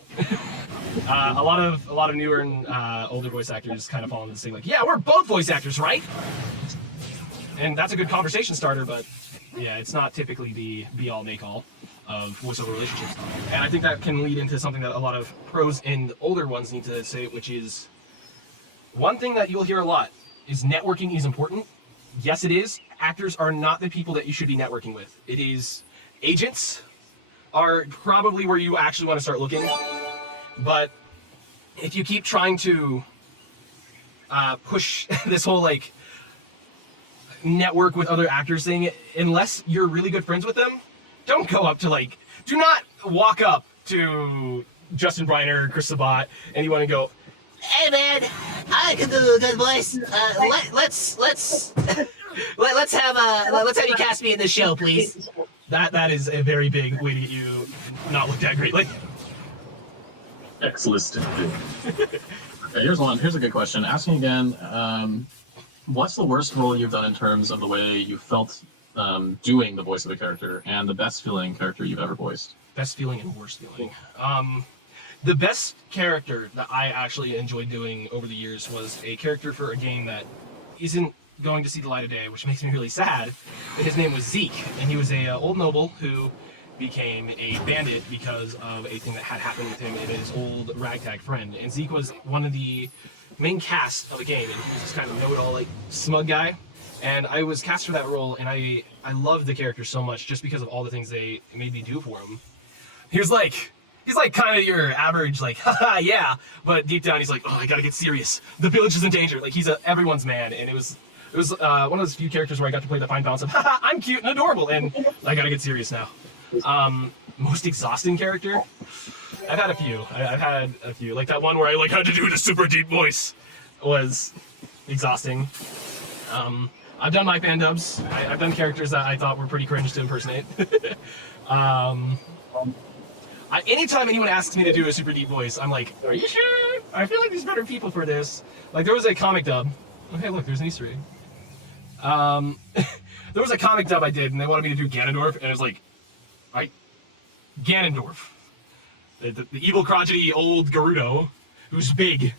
A lot of newer and older voice actors kind of fall into this thing like, yeah, we're both voice actors, right? And that's a good conversation starter, but yeah, it's not typically the be-all, make-all of voiceover relationships. And I think that can lead into something that a lot of pros and older ones need to say, which is, one thing that you'll hear a lot is networking is important. Yes, it is. Actors are not the people that you should be networking with. It is agents are probably where you actually want to start looking. But if you keep trying to push this whole, like, network with other actors thing, unless you're really good friends with them, don't go up to, like, do not walk up to Justin Briner, Chris Sabat, anyone and go, hey man, I can do a good voice. Let's have you cast me in this show, please. That is a very big way to get you not looked at greatly. X-listed. Okay, here's a good question. Asking again, what's the worst role you've done in terms of the way you felt doing the voice of a character, and the best feeling character you've ever voiced? Best feeling and worst feeling. The best character that I actually enjoyed doing over the years was a character for a game that isn't going to see the light of day, which makes me really sad. His name was Zeke, and he was a old noble who became a bandit because of a thing that had happened with him and his old ragtag friend. And Zeke was one of the main cast of the game, and he was this kind of know-it-all, like, smug guy. And I was cast for that role, and I loved the character so much just because of all the things they made me do for him. He's like kind of your average, like, haha, yeah. But deep down, he's like, oh, I gotta get serious. The village is in danger. Like, he's everyone's man, and it was one of those few characters where I got to play the fine balance of, haha, I'm cute and adorable, and I gotta get serious now. Most exhausting character? I've had a few. Like that one where I had to do the super deep voice was exhausting. I've done my fan dubs. I've done characters that I thought were pretty cringe to impersonate. Anytime anyone asks me to do a super deep voice, I'm like, are you sure? I feel like there's better people for this. Like, there was a comic dub. Oh, hey, look, there's an Easter egg. There was a comic dub I did, and they wanted me to do Ganondorf, and it was like, Ganondorf. The evil, crotchety, old Gerudo, who's big.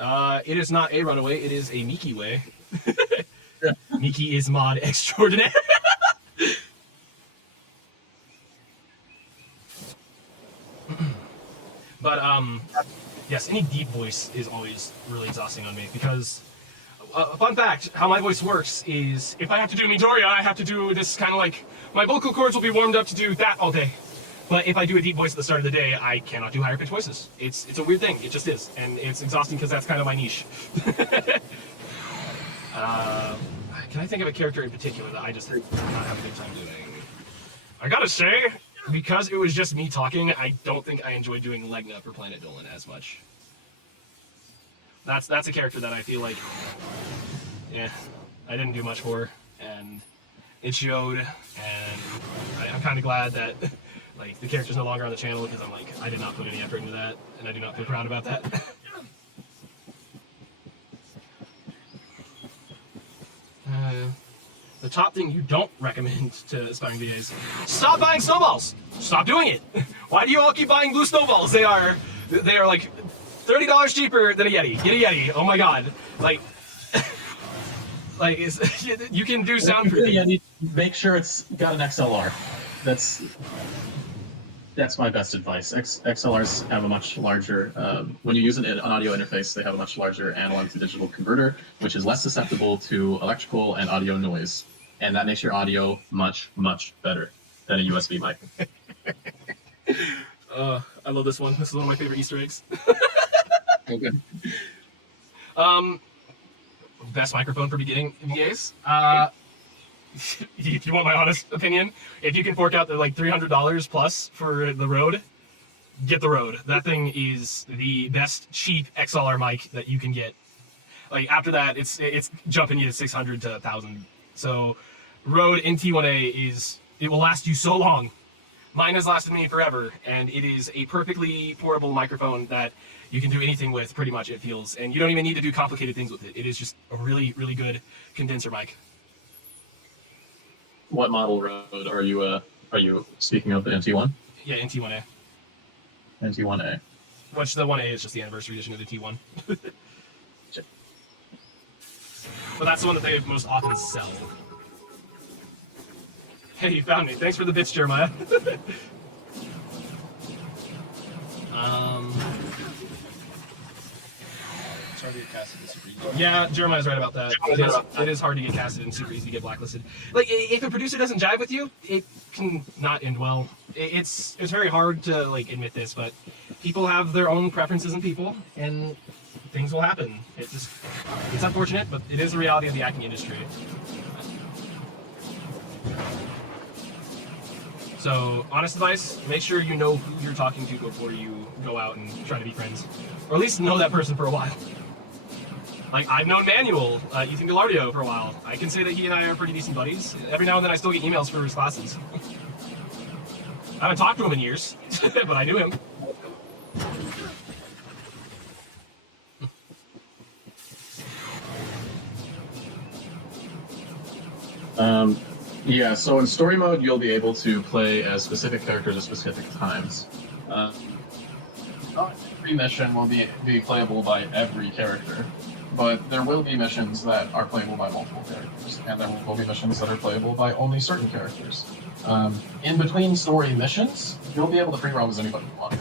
It is not a runaway, it is a Miki way. Miki is mod extraordinaire. But, yes, any deep voice is always really exhausting on me, because, fun fact, how my voice works is, if I have to do Midoriya, I have to do this kind of like, my vocal cords will be warmed up to do that all day. But if I do a deep voice at the start of the day, I cannot do higher pitched voices. It's a weird thing, it just is, and it's exhausting because that's kind of my niche. Can I think of a character in particular that I just did not have a good time doing? I gotta say, because it was just me talking, I don't think I enjoyed doing Legna for Planet Dolan as much. That's a character that I feel like, yeah, I didn't do much for, and it showed, and I'm kind of glad that like the character's no longer on the channel, because I'm like, I did not put any effort into that, and I do not feel proud about that. The top thing you don't recommend to aspiring VAs: stop buying snowballs. Stop doing it. Why do you all keep buying blue snowballs? They are like $30 cheaper than a Yeti. Get a Yeti. Oh my god. Like you can do soundproofing. Make sure it's got an XLR. That's my best advice. XLRs have a much larger, when you use an audio interface, they have a much larger analog to digital converter, which is less susceptible to electrical and audio noise. And that makes your audio much, much better than a USB mic. I love this one. This is one of my favorite Easter eggs. Okay. Best microphone for beginning VAs. If you want my honest opinion, if you can fork out the like $300 plus for the Rode, get the Rode. That thing is the best cheap XLR mic that you can get. Like after that, it's jumping you to 600 to 1,000. So Rode NT1A it will last you so long. Mine has lasted me forever, and it is a perfectly portable microphone that you can do anything with, pretty much, it feels. And you don't even need to do complicated things with it. It is just a really, really good condenser mic. What model Rode are you speaking of? The NT1? Yeah, NT1A. NT1A. Which the 1A is just the anniversary edition of the T1. But that's the one that they most often sell. Hey, you found me. Thanks for the bits, Jeremiah. It's hard to get casted in super easy. Yeah, Jeremiah's right about that. It is hard to get casted and super easy to get blacklisted. Like, if a producer doesn't jive with you, it can not end well. It's very hard to like admit this, but people have their own preferences in people, and things will happen. It's unfortunate, but it is the reality of the acting industry. So, honest advice, make sure you know who you're talking to before you go out and try to be friends. Or at least know that person for a while. Like, I've known Manuel, Ethan Gallardio, for a while. I can say that he and I are pretty decent buddies. Every now and then I still get emails for his classes. I haven't talked to him in years, but I knew him. Yeah, so in story mode, you'll be able to play as specific characters at specific times. Every mission will be playable by every character. but there will be missions that are playable by multiple characters, and there will be missions that are playable by only certain characters. In between story missions, you'll be able to free roam as anybody you want,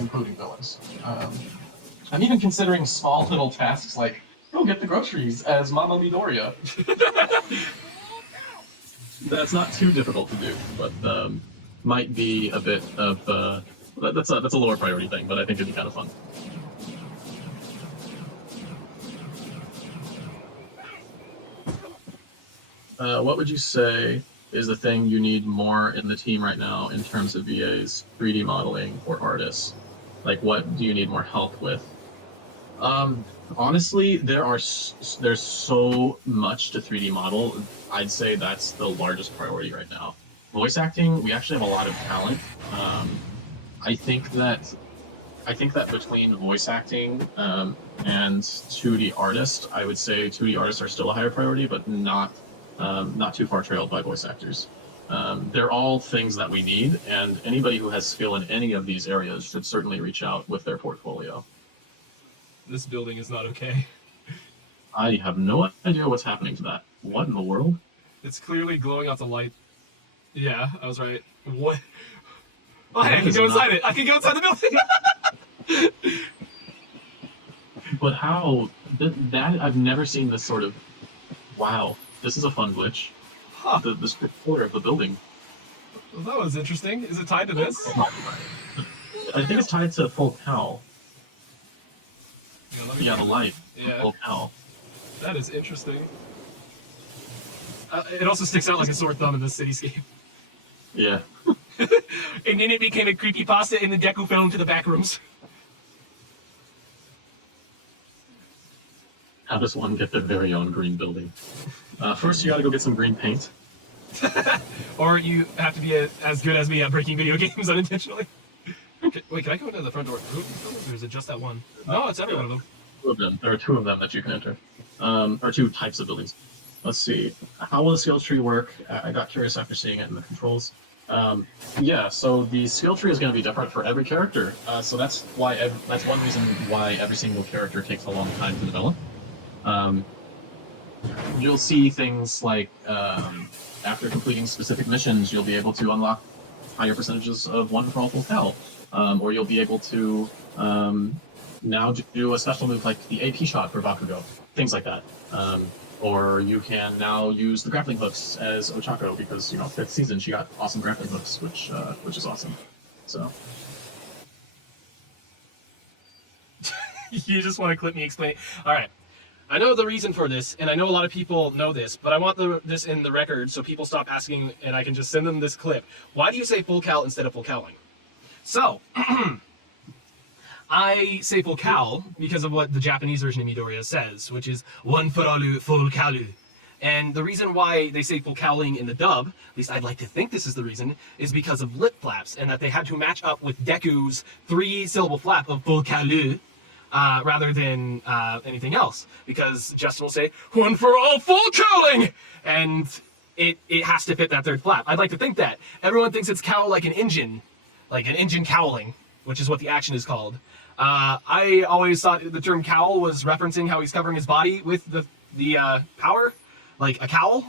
including villains. I'm even considering small little tasks like go get the groceries as Mama Midoriya. That's not too difficult to do, but might be a bit of that's a lower priority thing, but I think it'd be kind of fun. What would you say is the thing you need more in the team right now in terms of VAs, 3D modeling, or artists? Like, what do you need more help with? Honestly, there's so much to 3D model. I'd say that's the largest priority right now. Voice acting, we actually have a lot of talent. I think that between voice acting and 2D artists, I would say 2D artists are still a higher priority, but not too far trailed by voice actors. They're all things that we need, and anybody who has skill in any of these areas should certainly reach out with their portfolio. This building is not okay. I have no idea what's happening to that. What in the world? It's clearly glowing out the light. Yeah, I was right. What? Oh, hey, I can go inside it. I can go inside the building. But how? That I've never seen this sort of. Wow, this is a fun glitch. Huh. The corner of the building. Well, that was interesting. Is it tied to this? I think it's tied to full cowl. Yeah, the light. Yeah. Full cowl. That is interesting. It also sticks out like a sore thumb in this cityscape. Yeah. And then it became a creepypasta and the Deku fell into the back rooms. How does one get their very own green building? First, you gotta go get some green paint. Or you have to be as good as me at breaking video games unintentionally. Wait, can I go into the front door? Or is it just that one? No, it's every one of them. Two of them. There are two of them that you can enter. Or two types of buildings. Let's see. How will the skill tree work? I got curious after seeing it in the controls. Yeah, so the skill tree is going to be different for every character. So that's why that's one reason why every single character takes a long time to develop. You'll see things like after completing specific missions, you'll be able to unlock higher percentages of one for all full cowl. Or you'll be able to now do a special move like the AP shot for Bakugo, things like that. Or you can now use the grappling hooks as Ochako because, you know, 5th season she got awesome grappling hooks, which is awesome. So. You just want to clip me explain. All right. I know the reason for this, and I know a lot of people know this, but I want this in the record so people stop asking and I can just send them this clip. Why do you say full cowl instead of full cowling? So, I say full cowl because of what the Japanese version of Midoriya says, which is one furalu full cowlu. And the reason why they say full cowling in the dub, at least I'd like to think this is the reason, is because of lip flaps, and that they had to match up with DEKU'S 3-syllable flap of full cowlu rather than anything else. Because Justin will say, one for all full cowling! And it has to fit that third flap. I'd like to think that. Everyone thinks it's cowl like an engine cowling, which is what the action is called. I always thought the term cowl was referencing how he's covering his body with the power, like a cowl.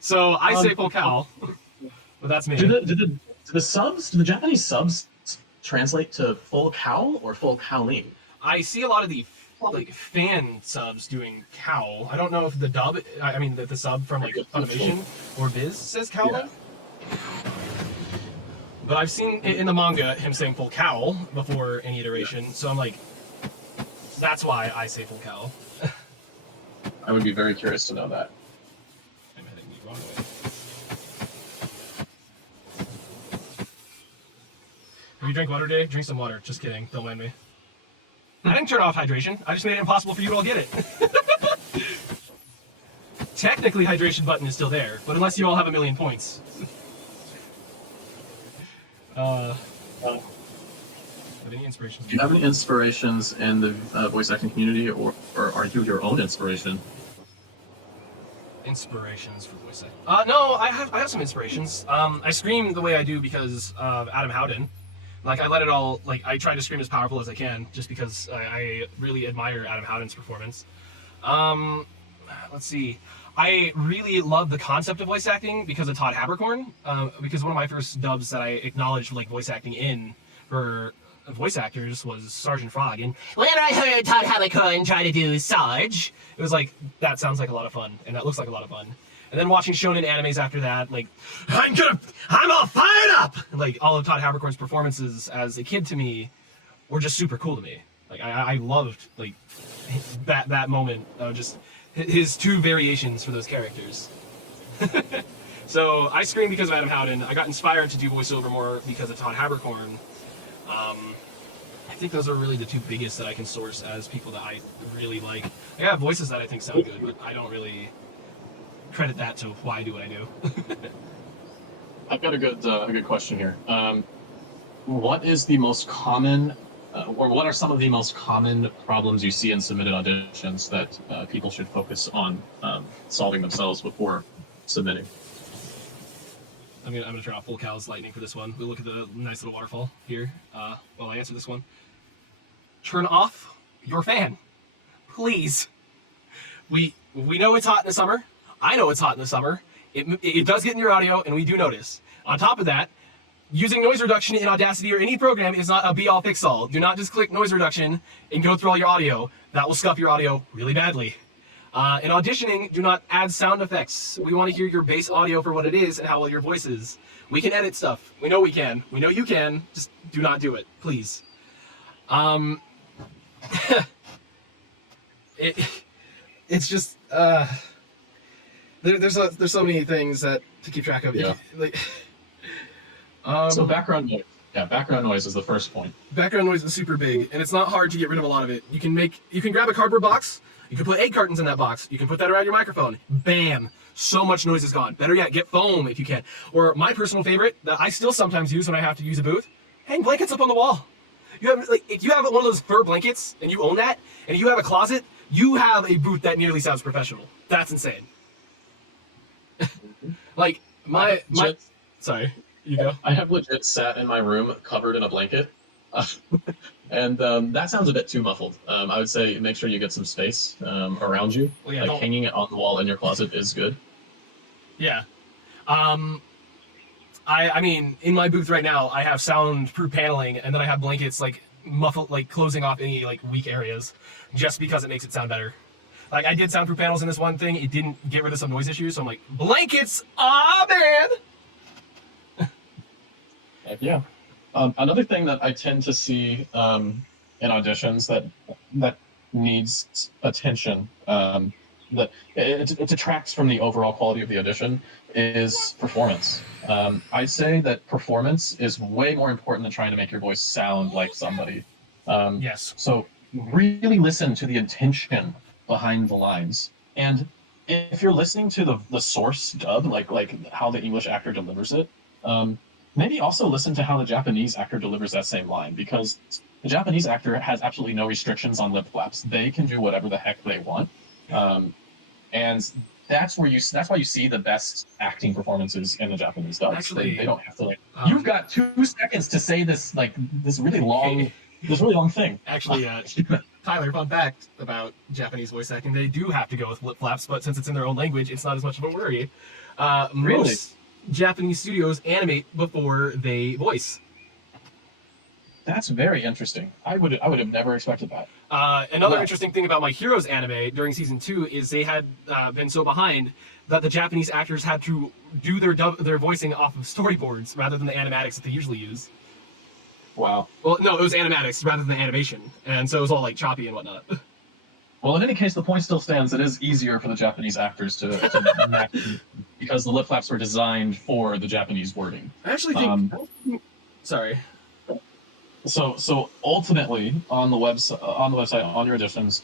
So I say full cowl, but that's me. Do the Japanese subs translate to full cowl or full cowling? I see a lot of the fan subs doing cowl. I don't know if the dub, I mean the sub from like Funimation or Viz says cowling. Yeah. But I've seen in the manga him saying full cowl before any iteration, so I'm like, that's why I say full cowl. I would be very curious to know that. I'm heading the wrong way. Have you drank water today? Drink some water. Just kidding. Don't mind me. I didn't turn off hydration. I just made it impossible for you to all get it. Technically, hydration button is still there, but unless you all have a million points. Have any inspirations? Do you have any inspirations in the voice acting community, or are you your own inspiration? Inspirations for voice acting? No, I have some inspirations. I scream the way I do because of Adam Howden, Like I let it all, like I try to scream as powerful as I can, just because I really admire Adam Howden's performance. Let's see. I really love the concept of voice acting because of Todd Haberkorn. Because one of my first dubs that I acknowledged like voice acting in for voice actors was Sergeant Frog, and Whenever I heard Todd Haberkorn try to do Sarge, it was like that sounds like a lot of fun, and that looks like a lot of fun. And then watching shonen animes after that, like I'm all fired up. Like all of Todd Haberkorn's performances as a kid to me were just super cool to me. Like I loved like that moment of just his two variations for those characters. So I screamed because of Adam Howden. I got inspired to do voiceover more because of Todd Haberkorn. I think those are really the two biggest that I can source as people that I really like. I have voices that I think sound good, but I don't really credit that to why I do what I do. I've got a good question here. What is the most common, or what are some of the most common problems you see in submitted auditions that people should focus on solving themselves before submitting? I'm gonna turn off full Cowl's lightning for this one. We'll look at the nice little waterfall here while I answer this one. Turn off your fan, please. We know it's hot in the summer. I know it's hot in the summer. It does get in your audio, and we do notice. On top of that, using noise reduction in Audacity or any program is not a be-all fix-all. Do not just click noise reduction and go through all your audio. That will scuff your audio really badly. In auditioning, do not add sound effects. We want to hear your base audio for what it is and how well your voice is. We can edit stuff. We know we can. We know you can. Just do not do it, please. It's just there's so many things that to keep track of. Yeah. Like, So background noise. Yeah, background noise is the first point. Background noise is super big, and it's not hard to get rid of a lot of it. You can grab a cardboard box. You can put egg cartons in that box. You can put that around your microphone. Bam! So much noise is gone. Better yet, get foam if you can. Or my personal favorite that I still sometimes use when I have to use a booth: hang blankets up on the wall. You have if you have one of those fur blankets and you own that, and you have a closet, you have a booth that nearly sounds professional. That's insane. Like my sorry, you go. I have legit sat in my room covered in a blanket, and that sounds a bit too muffled. I would say make sure you get some space around you. Well, yeah, like hanging it on the wall in your closet is good. Yeah. I mean, in my booth right now, I have soundproof paneling, and then I have blankets like muffled, like closing off any like weak areas, just because it makes it sound better. Like I did soundproof panels in this one thing, it didn't get rid of some noise issues, so I'm like, blankets, man. Yeah. Another thing that I tend to see in auditions that needs attention, that it detracts from the overall quality of the audition, is performance. I say that performance is way more important than trying to make your voice sound like somebody. Yes. So really listen to the intention behind the lines, and if you're listening to the source dub, like how the English actor delivers it, maybe also listen to how the Japanese actor delivers that same line, because the Japanese actor has absolutely no restrictions on lip flaps. They can do whatever the heck they want, and that's why you see the best acting performances in the Japanese dubs. Actually, they don't have to you've got 2 seconds to say this this really long thing. Actually, Tyler, fun fact about Japanese voice acting: they do have to go with lip flaps, but since it's in their own language, it's not as much of a worry. Really? Most Japanese studios animate before they voice. That's very interesting. I would have never expected that. Another Yeah. interesting thing about My Heroes anime during season 2 is they had been so behind that the Japanese actors had to do their voicing off of storyboards rather than the animatics that they usually use. Wow. Well, no, it was animatics rather than animation, and so it was all like choppy and whatnot. Well, in any case, the point still stands. It is easier for the Japanese actors to match because the lip flaps were designed for the Japanese wording. I actually think. Sorry. So ultimately, on the website, on your auditions,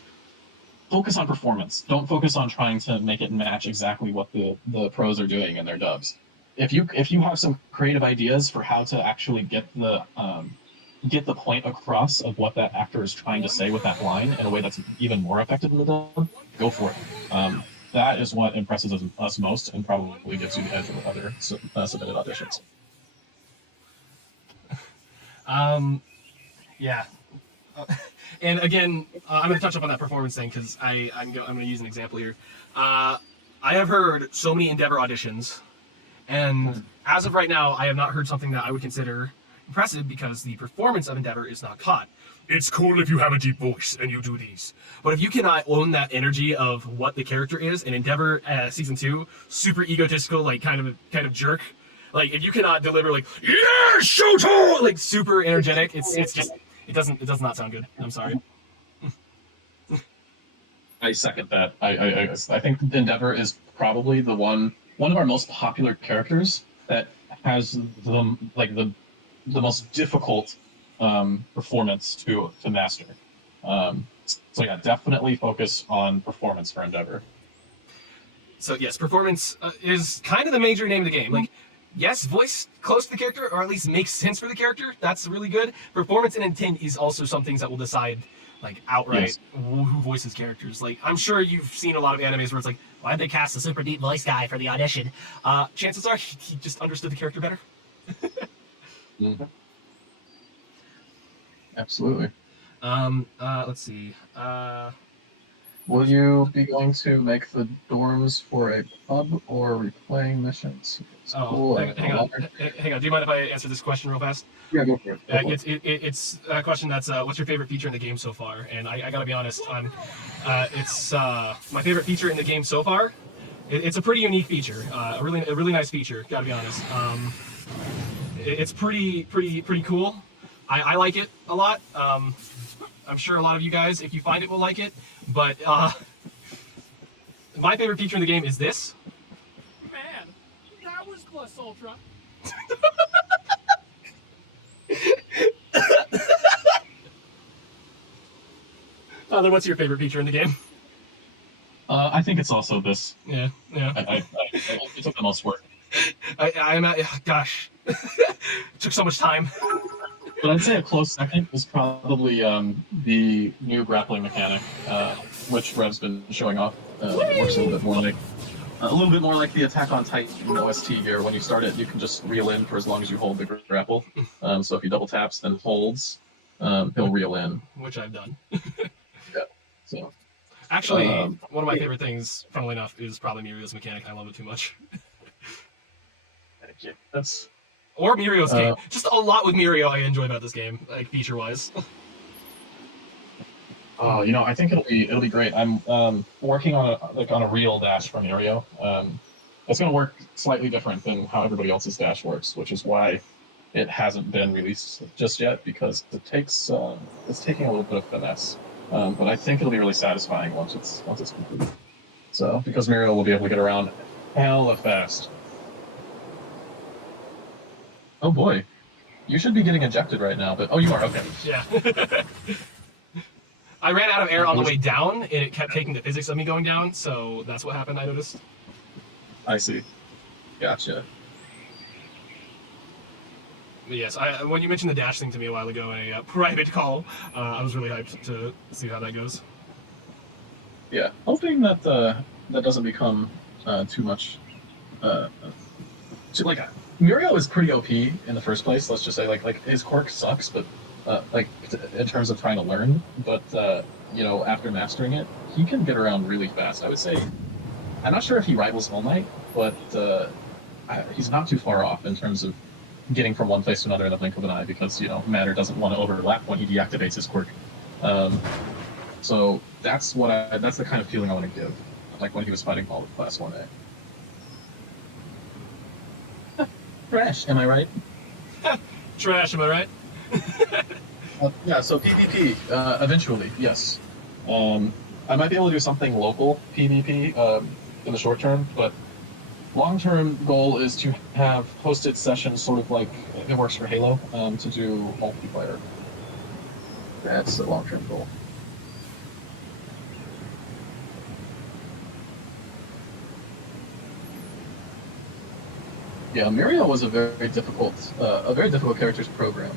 focus on performance. Don't focus on trying to make it match exactly what the pros are doing in their dubs. If you have some creative ideas for how to actually get the point across of what that actor is trying to say with that line in a way that's even more effective in the dub, go for it. That is what impresses us most and probably gives you the edge over other submitted auditions. Yeah. And again, I'm going to touch up on that performance thing because I'm going to use an example here. I have heard so many Endeavor auditions, and as of right now, I have not heard something that I would consider impressive because the performance of Endeavor is not caught. It's cool if you have a deep voice and you do these, but if you cannot own that energy of what the character is, and Endeavor season 2, super egotistical, like kind of jerk. Like if you cannot deliver like yeah, Shoto, like super energetic, it's just it does not sound good. I'm sorry. I second that. I think Endeavor is probably one of our most popular characters that has the most difficult performance to master. So yeah, definitely focus on performance for Endeavor. So yes, performance is kind of the major name of the game. Like, yes, voice close to the character, or at least makes sense for the character. That's really good. Performance and intent is also some things that will decide, like outright, Yes. who voices characters. Like, I'm sure you've seen a lot of animes where it's like, why'd they cast a super deep voice guy for the audition? Chances are he just understood the character better. Mm-hmm. Absolutely. Let's see. Will you be going to make the dorms for a pub or are we playing missions? Hang on. Do you mind if I answer this question real fast? Yeah, go for it. It's a question that's what's your favorite feature in the game so far? And I gotta be honest, it's my favorite feature in the game so far. It's a pretty unique feature, a really nice feature. Gotta be honest. It's pretty cool. I like it a lot. I'm sure a lot of you guys, if you find it, will like it. But my favorite feature in the game is this. Man, that was Plus Ultra. Then what's your favorite feature in the game? I think it's also this. Yeah. It took the most work. I'm at, gosh, it took so much time. But I'd say a close second is probably the new grappling mechanic, which Rev's been showing off. It works a little bit more like the Attack on Titan OST here. When you start it, you can just reel in for as long as you hold the grapple. So if he double taps, then holds, he'll reel in. Which I've done. Yeah. So actually, one of my favorite things, funnily enough, is probably Mirio's mechanic. I love it too much. Thank you. That's. Or Mirio's game. Just a lot with Mirio I enjoy about this game, like feature-wise. Oh, I think it'll be great. I'm working on a real dash for Mirio. It's going to work slightly different than how everybody else's dash works, which is why it hasn't been released just yet, because it's taking a little bit of finesse. But I think it'll be really satisfying once it's complete. So because Mirio will be able to get around hella fast. Oh boy, you should be getting ejected right now, but you are, okay. Yeah. I ran out of air on the way down, and it kept taking the physics of me going down, so that's what happened, I noticed. I see. Gotcha. But yes, when you mentioned the dash thing to me a while ago in a private call, I was really hyped to see how that goes. Yeah, hoping that that doesn't become too much. Mirio is pretty OP in the first place. Let's just say, like his quirk sucks, but in terms of trying to learn. But after mastering it, he can get around really fast. I would say, I'm not sure if he rivals All Might, but he's not too far off in terms of getting from one place to another in the blink of an eye, because matter doesn't want to overlap when he deactivates his quirk. So that's the kind of feeling I want to give, like when he was fighting all of Class 1A. Trash, am I right? Trash, am I right? Yeah, so PvP, eventually, yes. I might be able to do something local PvP in the short term, but long-term goal is to have hosted sessions, sort of like it works for Halo, to do multiplayer. That's the long-term goal. Yeah, Mirio was a very difficult character to program.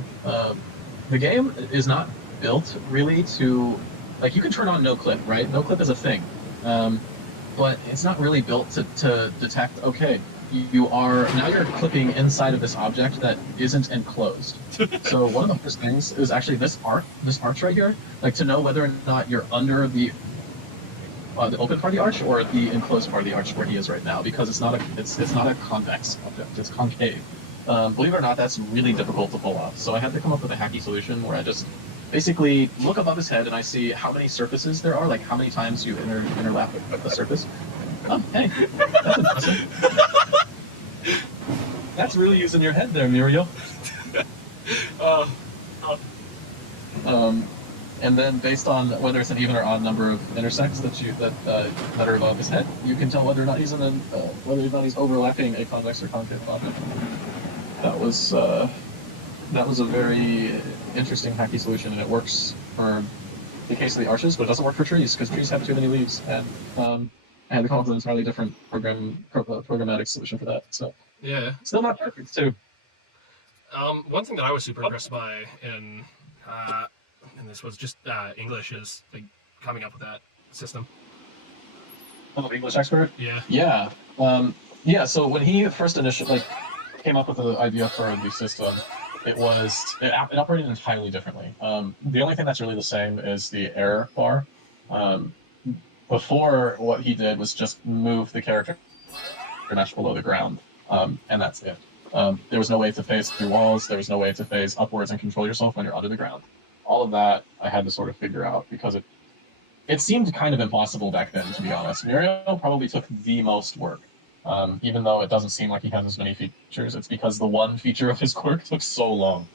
The game is not built really to, like, you can turn on no clip, right? No clip is a thing, but it's not really built to detect. Okay, you're clipping inside of this object that isn't enclosed. So one of the first things is actually this arch right here, like to know whether or not you're under the open part of the arch or the enclosed part of the arch where he is right now, because it's not a convex object, it's concave. Believe it or not, that's really difficult to pull off. So I had to come up with a hacky solution where I just basically look above his head and I see how many surfaces there are, like how many times you interlap with the surface. Oh, hey, that's impressive. That's really using your head there, Muriel. And then based on whether it's an even or odd number of intersects that are above his head, you can tell whether or not he's overlapping a convex or concave object. That was a very interesting hacky solution, and it works for the case of the arches, but it doesn't work for trees because trees have too many leaves, and I had to come up with an entirely different programmatic solution for that. So Yeah. still not perfect too. One thing that I was super impressed by in this was just English is like coming up with that system. Oh, English expert. Yeah. Yeah. Yeah. So when he first initially came up with the idea for the system, it operated entirely differently. The only thing that's really the same is the error bar. Before, what he did was just move the character mesh below the ground, and that's it. There was no way to phase through walls. There was no way to phase upwards and control yourself when you're under the ground. All of that I had to sort of figure out because it seemed kind of impossible back then, to be honest. Muriel probably took the most work. Even though it doesn't seem like he has as many features, it's because the one feature of his quirk took so long.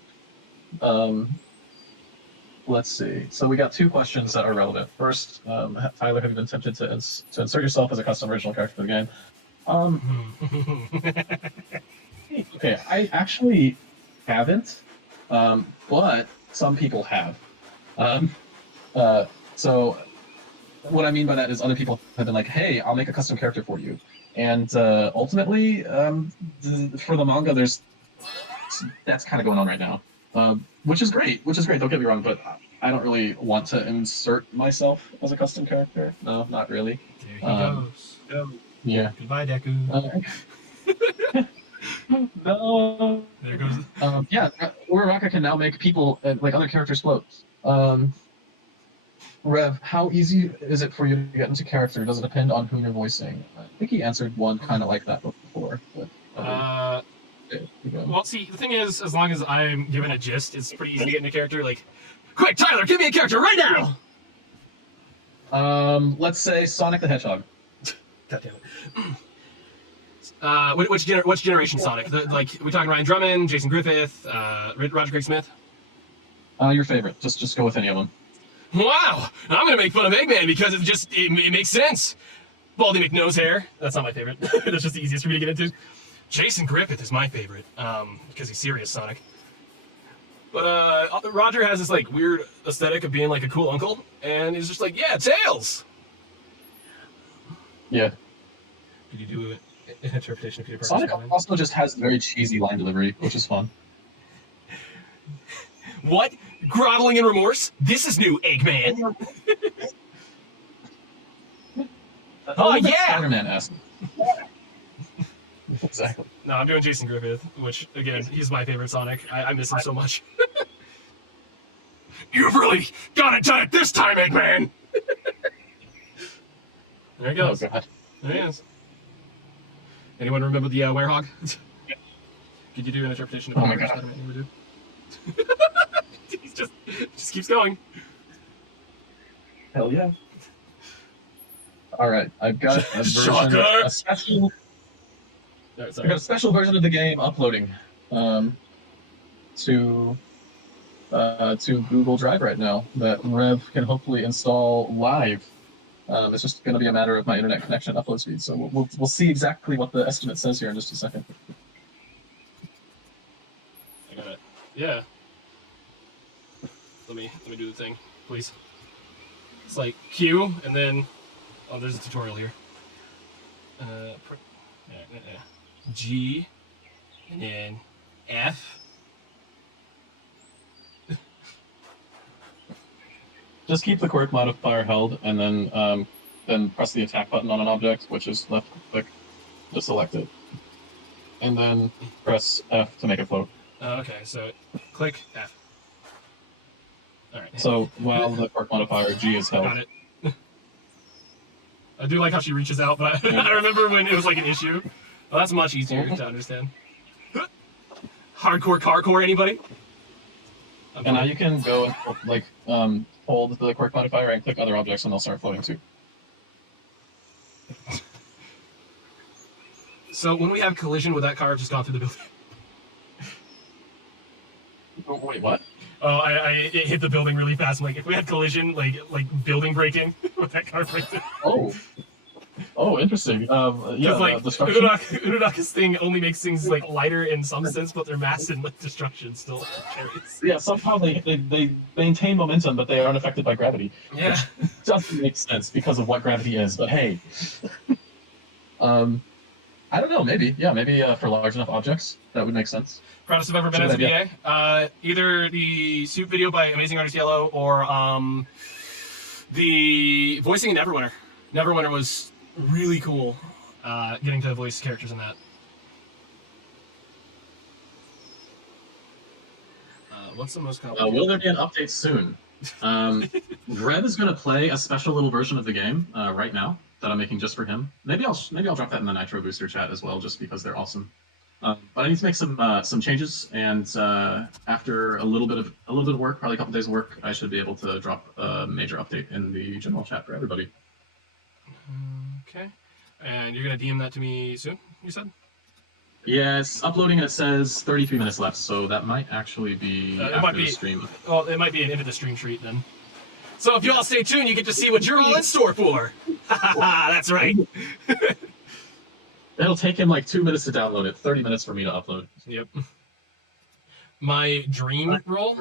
Let's see. So we got two questions that are relevant. First, Tyler, have you been tempted to insert yourself as a custom original character for the game? Okay, I actually haven't, but some people have. So what I mean by that is other people have been like, hey, I'll make a custom character for you. And ultimately, for the manga, that's kind of going on right now, which is great. Don't get me wrong, but I don't really want to insert myself as a custom character. No, not really. There he goes. Yeah. Goodbye, Deku. No. There goes. Yeah, Uraraka can now make people like other characters float. Rev, how easy is it for you to get into character? Does it depend on who you're voicing? I think he answered one kind of like that before. But, Well, see, the thing is, as long as I'm given a gist, it's pretty easy to get into character. Like, quick, Tyler, give me a character right now! Let's say Sonic the Hedgehog. God damn it. Which generation Sonic? We talking Ryan Drummond, Jason Griffith, Roger Craig Smith? Your favorite. Just go with any of them. Wow! I'm gonna make fun of Eggman because it makes sense. Baldy McNose hair. That's not my favorite. That's just the easiest for me to get into. Jason Griffith is my favorite because he's serious Sonic. But Roger has this like weird aesthetic of being like a cool uncle, and he's just like, yeah, Tails. Yeah. Could you do an interpretation of Peter Parker's Sonic comment? also just has very cheesy line delivery, which is fun. What? Groveling in remorse? This is new, Eggman. Oh yeah! Spider-Man-esque. Exactly. No, I'm doing Jason Griffith, which again, he's my favorite Sonic. I miss him so much. You've really got it done it this time, Eggman. There he goes. Oh, God. There he is. Anyone remember the werehog? Could you do an interpretation of Oh my what God. Spider-Man would do? He just keeps going. Hell yeah. Alright, I've got a version, Shocker! a special, No, I've sorry. got a special version of the game uploading to Google Drive right now that Rev can hopefully install live. It's just going to be a matter of my internet connection upload speed, so we'll see exactly what the estimate says here in just a second. I got it. Yeah. Let me do the thing, please. It's like Q, and then there's a tutorial here. G, and then F. Just keep the quirk modifier held, and then press the attack button on an object, which is left click to select it. and then press F to make it float. Okay, so click F. All right. So while the quirk modifier G is held. Got it. I do like how she reaches out, but I remember when it was like an issue. Well, that's much easier to understand. Hardcore, anybody? And now you can go and like hold the quirk modifier and click other objects, and they'll start floating too. So when we have collision, would that car have just gone through the building? Oh, wait, what? Oh, it hit the building really fast. I'm like, if we had collision, like building breaking, would that car break it? Oh, interesting. Yeah, like destruction. Uraraka's thing only makes things like lighter in some sense, but their mass and like destruction still carries. Yeah, somehow they maintain momentum, but they aren't affected by gravity. Yeah. Which doesn't make sense because of what gravity is, but hey. I don't know, maybe. Yeah, maybe for large enough objects, that would make sense. Proudest I've ever been as a VA. Either the suit video by Amazing Artist Yellow or the voicing in Neverwinter. Neverwinter was really cool, getting to voice characters in that. What's the most complicated? Will there be an update soon? Rev is going to play a special little version of the game right now that I'm making just for him. Maybe I'll drop that in the Nitro Booster chat as well, just because they're awesome. But I need to make some changes, and after a little bit of work, probably a couple days of work, I should be able to drop a major update in the general chat for everybody. Okay, and you're gonna DM that to me soon, you said? Yeah, it's uploading and it says 33 minutes left, so that might actually be after the stream. Well, it might be an end of the stream treat then. So if you all stay tuned, you get to see what you're all in store for. That's right. It'll take him like 2 minutes to download it, 30 minutes for me to upload. Yep. My dream role?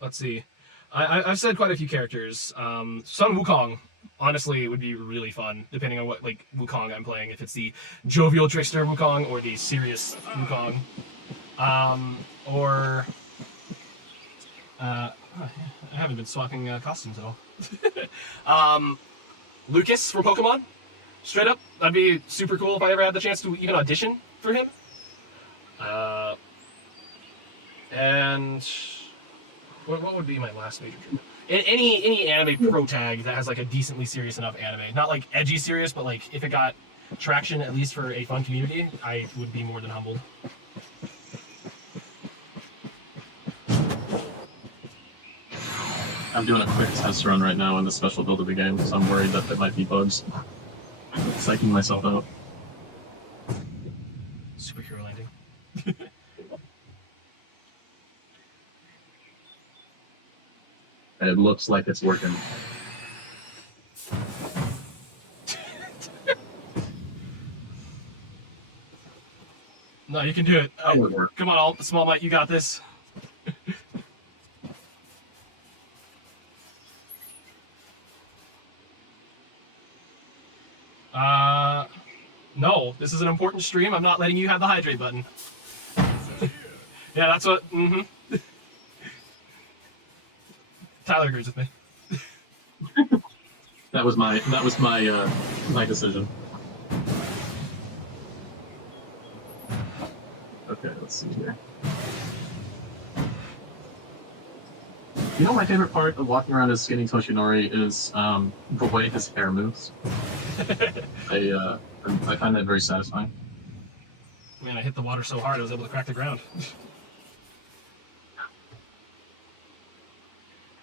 Let's see. I've said quite a few characters. Sun Wukong, honestly, would be really fun, depending on what like Wukong I'm playing. If it's the jovial trickster Wukong or the serious Wukong. I haven't been swapping costumes at all. Lucas from Pokemon. Straight up, that'd be super cool if I ever had the chance to even audition for him. And what would be my last major dream? Any anime pro tag that has like a decently serious enough anime, not like edgy serious, but like if it got traction at least for a fun community, I would be more than humbled. I'm doing a quick test run right now in the special build of the game, so I'm worried that there might be bugs. Psyching myself out. Superhero landing. It looks like it's working. No, you can do it. That would work. Come on, Small Mite, you got this. No, this is an important stream. I'm not letting you have the hydrate button. Yeah, that's what. Tyler agrees with me. That was my my decision. Okay, let's see here. You know, my favorite part of walking around as Skinny Toshinori is the way his hair moves. I find that very satisfying. Man, I hit the water so hard I was able to crack the ground.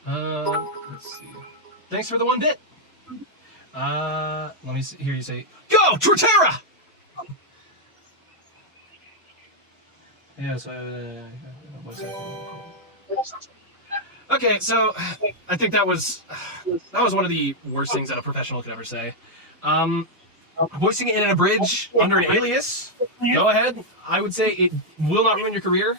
Let's see. Thanks for the 1 bit. Let me hear you say, "Go, Torterra!" Yes. Okay, so I think that was one of the worst things that a professional could ever say. Voicing it in an abridged under an alias, go ahead. I would say it will not ruin your career.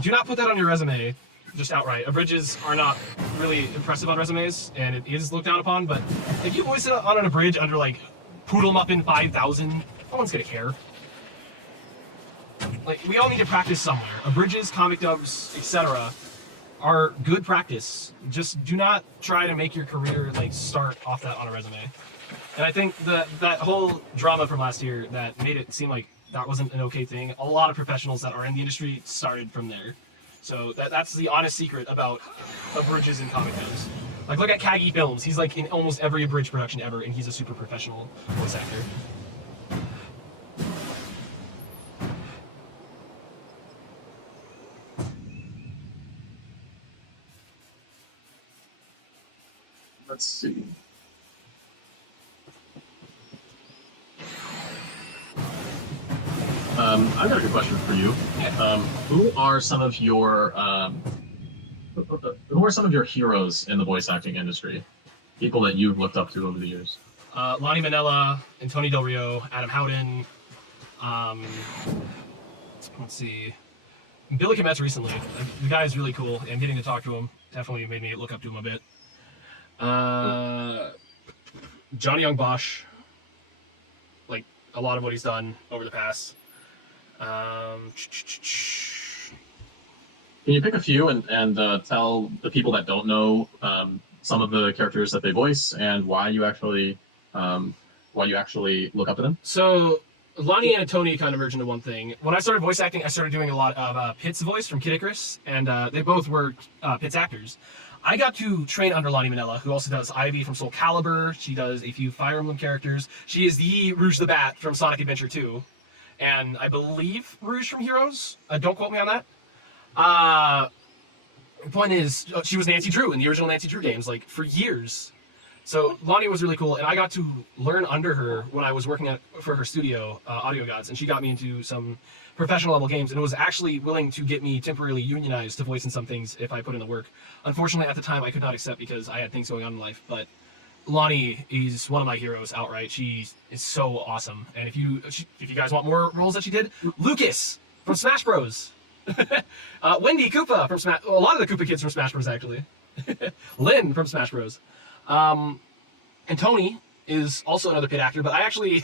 Do not put that on your resume, just outright. Abridges are not really impressive on resumes, and it is looked down upon, but if you voice it on an abridged under, like, Poodle Muppin 5000, no one's gonna care. Like, we all need to practice somewhere. Abridges, comic dubs, etc. are good practice. Just do not try to make your career, like, start off that on a resume. And I think that whole drama from last year that made it seem like that wasn't an okay thing. A lot of professionals that are in the industry started from there. So that's the honest secret about abridges in comic films. Like, look at Kagi Films. He's like in almost every abridged production ever, and he's a super professional voice actor. Let's see. I've got a good question for you. Who are some of your heroes in the voice acting industry? People that you've looked up to over the years. Lonnie Manella, and Tony Del Rio, Adam Howden. Let's see. Billy Kometz recently. The guy is really cool, and getting to talk to him definitely made me look up to him a bit. Johnny Young Bosch. Like, a lot of what he's done over the past. Can you pick a few and tell the people that don't know some of the characters that they voice and why you actually look up to them? So Lonnie and Tony kind of merged into one thing. When I started voice acting, I started doing a lot of Pitt's voice from Kid Icarus, and they both were Pitt's actors. I got to train under Lonnie Manella, who also does Ivy from Soul Calibur. She does a few Fire Emblem characters. She is the Rouge the Bat from Sonic Adventure 2. And I believe Rouge from Heroes. Don't quote me on that. The point is, she was Nancy Drew in the original Nancy Drew games, like, for years. So Lonnie was really cool, and I got to learn under her when I was working for her studio, Audio Gods, and she got me into some professional level games, and was actually willing to get me temporarily unionized to voice in some things if I put in the work. Unfortunately, at the time, I could not accept because I had things going on in life, but Lonnie is one of my heroes outright. She is so awesome, and if you guys want more roles that she did, Lucas from Smash Bros. Wendy Koopa from Smash. A lot of the Koopa kids from Smash Bros. Actually. Lynn from Smash Bros. And Tony is also another Pit actor, but I actually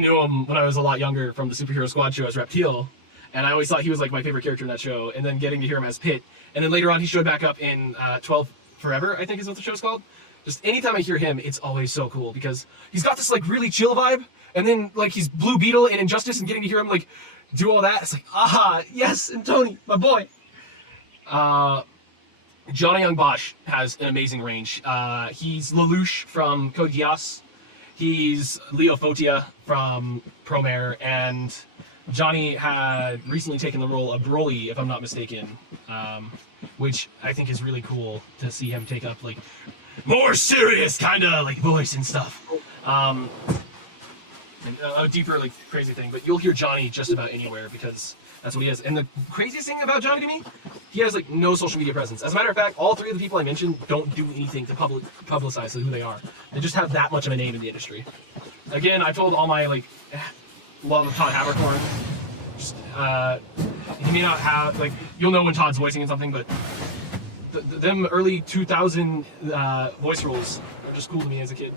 knew him when I was a lot younger from the Superhero Squad show as Reptile, and I always thought he was like my favorite character in that show. And then getting to hear him as Pit, and then later on he showed back up in 12 Forever, I think is what the show's called. Just anytime I hear him, it's always so cool because he's got this like really chill vibe, and then like he's Blue Beetle in Injustice, and getting to hear him like do all that, it's like, aha, yes, and Tony, my boy. Johnny Young Bosch has an amazing range. He's Lelouch from Code Geass. He's Leo Fotia from Promare, and Johnny had recently taken the role of Broly, if I'm not mistaken, which I think is really cool to see him take up like more serious kind of like voice and stuff. A deeper like crazy thing, but you'll hear Johnny just about anywhere because that's what he is. And the craziest thing about Johnny to me, he has like no social media presence. As a matter of fact, all three of the people I mentioned don't do anything to publicize who they are. They just have that much of a name in the industry. Again, I told all my like love of Todd Havercorn. Just he may not have like, you'll know when Todd's voicing in something, but them early 2000 voice roles are just cool to me as a kid.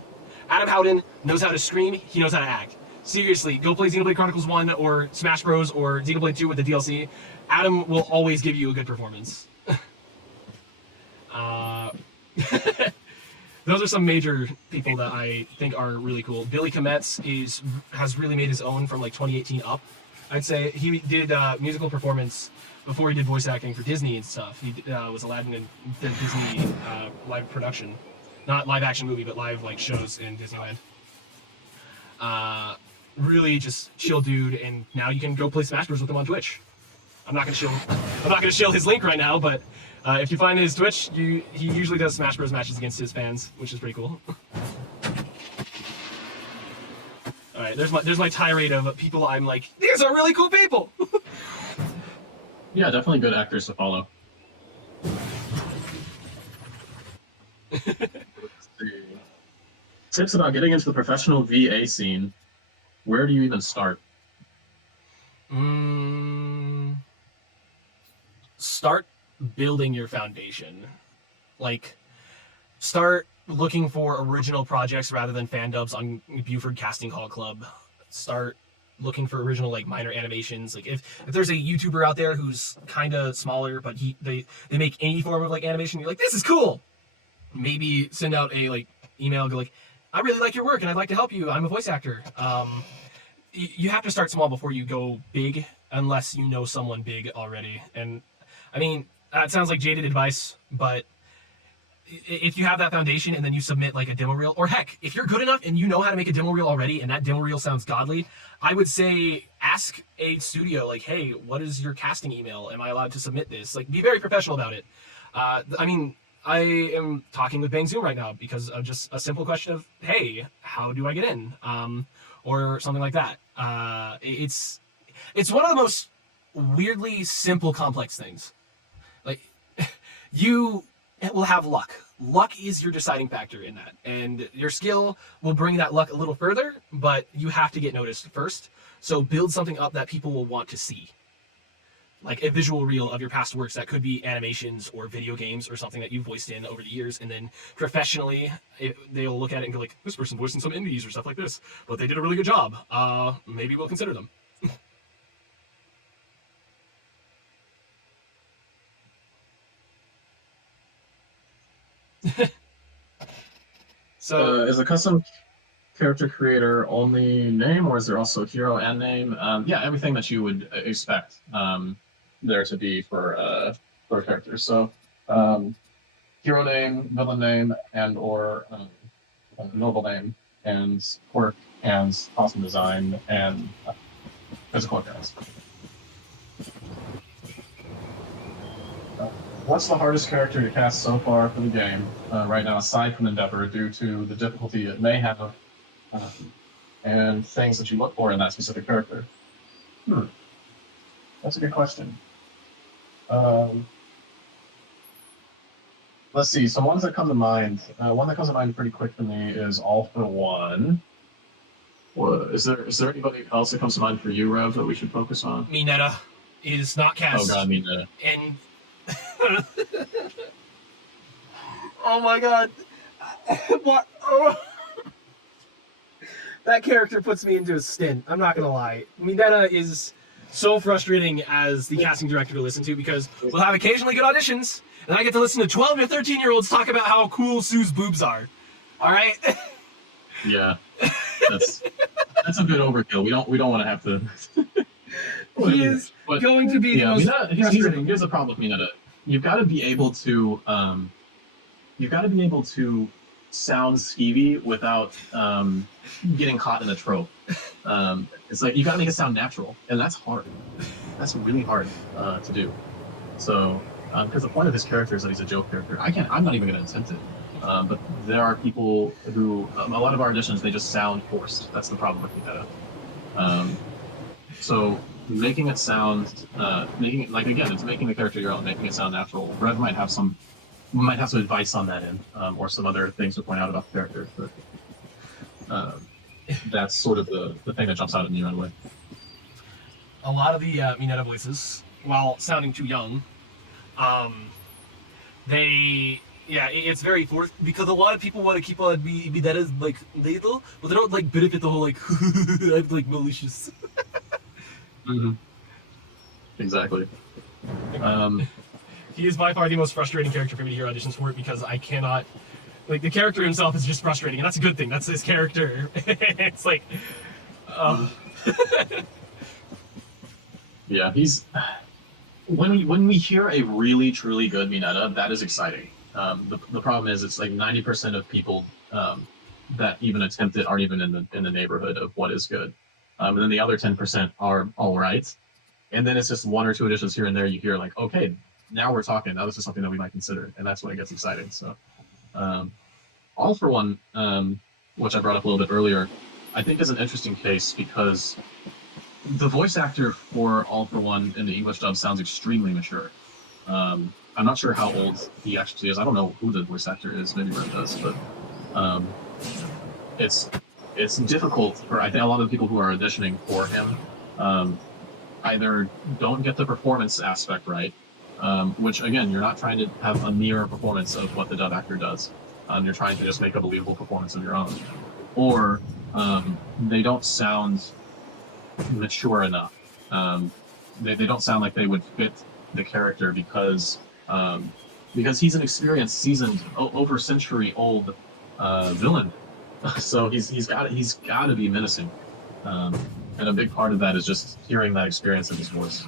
Adam Howden knows how to scream, he knows how to act. Seriously, go play Xenoblade Chronicles 1 or Smash Bros. Or Xenoblade 2 with the DLC. Adam will always give you a good performance. Those are some major people that I think are really cool. Billy Kometz has really made his own from like 2018 up. I'd say he did musical performance before he did voice acting for Disney and stuff. He was Aladdin in the Disney live production. Not live action movie, but live like shows in Disneyland. Really just chill dude, and now you can go play Smash Bros with him on Twitch. I'm not gonna shill his link right now, but if you find his Twitch, he usually does Smash Bros matches against his fans, which is pretty cool. All right, there's my tirade of people I'm like, these are really cool people. Yeah, definitely good actors to follow. Tips about getting into the professional VA scene. Where do you even start? Start building your foundation. Like, start looking for original projects rather than fan dubs on Buford Casting Call Club. Start looking for original like minor animations. Like if there's a YouTuber out there who's kind of smaller, but they make any form of like animation, you're like, this is cool. Maybe send out a like email, go like, I really like your work and I'd like to help you. I'm a voice actor. you have to start small before you go big, unless you know someone big already. And I mean, that sounds like jaded advice, but if you have that foundation and then you submit like a demo reel, or heck, if you're good enough and you know how to make a demo reel already and that demo reel sounds godly, I would say ask a studio like, hey, what is your casting email? Am I allowed to submit this? Like, be very professional about it. I mean, I am talking with VAing Zoom right now because of just a simple question of, hey, how do I get in? Or something like that. It's one of the most weirdly simple, complex things. Like, you will have luck. Luck is your deciding factor in that. And your skill will bring that luck a little further, but you have to get noticed first. So build something up that people will want to see. Like a visual reel of your past works that could be animations or video games or something that you've voiced in over the years. And then professionally, they'll look at it and go like, this person voiced in some indies or stuff like this, but they did a really good job. Maybe we'll consider them. So is a custom character creator only name, or is there also hero and name? Yeah, everything that you would expect there to be for characters. So hero name, villain name, and or noble name, and quirk, and awesome design, and physical appearance. What's the hardest character to cast so far for the game right now, aside from Endeavor, due to the difficulty it may have and things that you look for in that specific character? That's a good question. Let's see. So ones that come to mind. One that comes to mind pretty quick for me is All for One. Is there anybody else that comes to mind for you, Rev, that we should focus on? Mineta is not cast. Oh god, Mineta. And oh my god. What? Oh. That character puts me into a stint. I'm not gonna lie. Mineta is so frustrating as the casting director to listen to because we'll have occasionally good auditions, and I get to listen to 12 or 13-year-olds talk about how cool Sue's boobs are. All right. Yeah, that's a bit overkill. We don't want to have to. He is going to be the most frustrating. Here's the problem with Mineta. You've got to be able to sound skeevy without getting caught in a trope. It's like you got to make it sound natural, and that's hard. That's really hard to do. So, because the point of his character is that he's a joke character. I'm not even going to attempt it. But there are people who, a lot of our auditions, they just sound forced. That's the problem with Mineta. So making it sound, it's making the character your own, making it sound natural. Rev might have some advice on that end, or some other things to point out about the character. But that's sort of the thing that jumps out at me right away. A lot of the Mineta voices, while sounding too young, it's very forced because a lot of people want to keep on be that as like little, but they don't like benefit the whole like I'm like malicious. Mm-hmm. Exactly. He is by far the most frustrating character for me to hear auditions for because I cannot, like, the character himself is just frustrating, and that's a good thing. That's his character. It's like, yeah, he's when we hear a really truly good Mineta, that is exciting. The problem is it's like 90% of people that even attempt it aren't even in the neighborhood of what is good, and then the other 10% are all right, and then it's just one or two additions here and there. You hear like, okay, now we're talking. Now this is something that we might consider, and that's when it gets exciting. So, All for One, which I brought up a little bit earlier, I think is an interesting case because the voice actor for All for One in the English dub sounds extremely mature. I'm not sure how old he actually is. I don't know who the voice actor is. Maybe Red does, but it's difficult for I think a lot of the people who are auditioning for him either don't get the performance aspect right, which again, you're not trying to have a mirror performance of what the dub actor does. You're trying to just make a believable performance of your own, or they don't sound mature enough. They don't sound like they would fit the character because he's an experienced, seasoned, over century old villain. So he's got to be menacing. And a big part of that is just hearing that experience in his voice.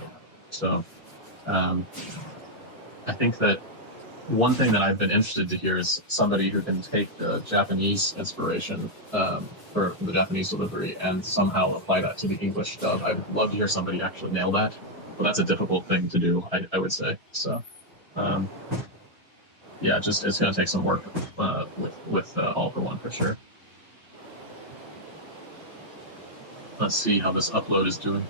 So, I think that one thing that I've been interested to hear is somebody who can take the Japanese inspiration for the Japanese delivery and somehow apply that to the English dub. I would love to hear somebody actually nail that, but that's a difficult thing to do, I would say. So, yeah, just it's going to take some work with All for One for sure. Let's see how this upload is doing.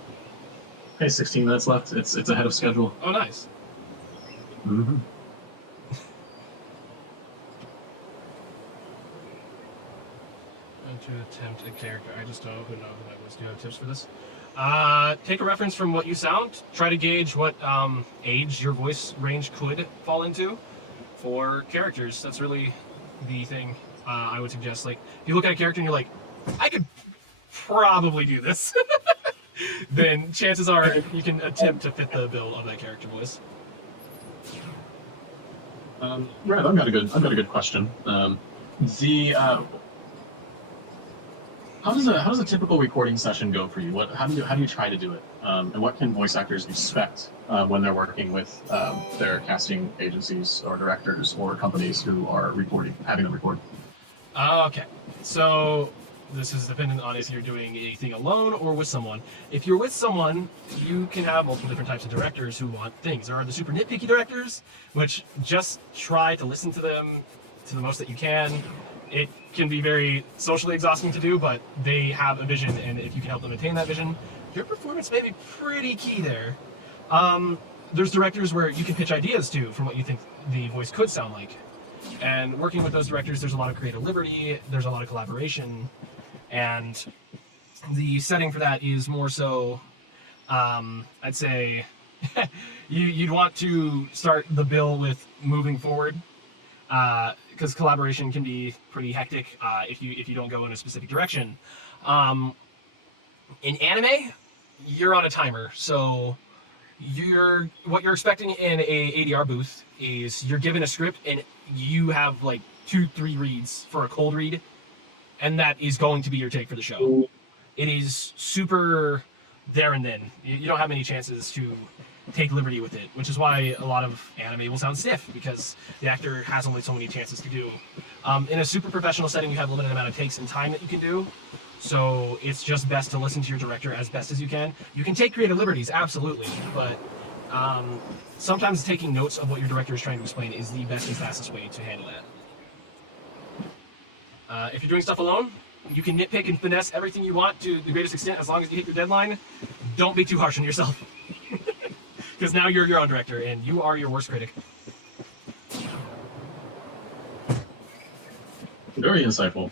Okay, 16 minutes left. It's ahead of schedule. Oh, nice. Mm-hmm. To attempt a character. I just don't know who that was. Do you have tips for this? Take a reference from what you sound. Try to gauge what age your voice range could fall into for characters. That's really the thing I would suggest. Like, if you look at a character and you're like, I could probably do this, then chances are you can attempt to fit the bill of that character voice. Right, I've got a good question. How does a typical recording session go for you? How do you try to do it? And what can voice actors expect when they're working with their casting agencies or directors or companies who are having them record? Okay, so this is dependent on if you're doing anything alone or with someone. If you're with someone, you can have multiple different types of directors who want things. There are the super nitpicky directors, which just try to listen to them to the most that you can. It can be very socially exhausting to do, but they have a vision, and if you can help them attain that vision, your performance may be pretty key there. There's directors where you can pitch ideas to from what you think the voice could sound like. And working with those directors, there's a lot of creative liberty, there's a lot of collaboration, and the setting for that is more so, I'd say, you'd want to start the bill with moving forward, because collaboration can be pretty hectic if you don't go in a specific direction. In anime, you're on a timer, so what you're expecting in a ADR booth is you're given a script and you have like 2-3 reads for a cold read, and that is going to be your take for the show. It is super there and then. You don't have many chances to take liberty with it, which is why a lot of anime will sound stiff, because the actor has only so many chances to do. In a super professional setting, you have a limited amount of takes and time that you can do, so it's just best to listen to your director as best as you can. You can take creative liberties, absolutely, but sometimes taking notes of what your director is trying to explain is the best and fastest way to handle that. If you're doing stuff alone, you can nitpick and finesse everything you want to the greatest extent as long as you hit your deadline. Don't be too harsh on yourself. Because now you're your own director, and you are your worst critic. Very insightful.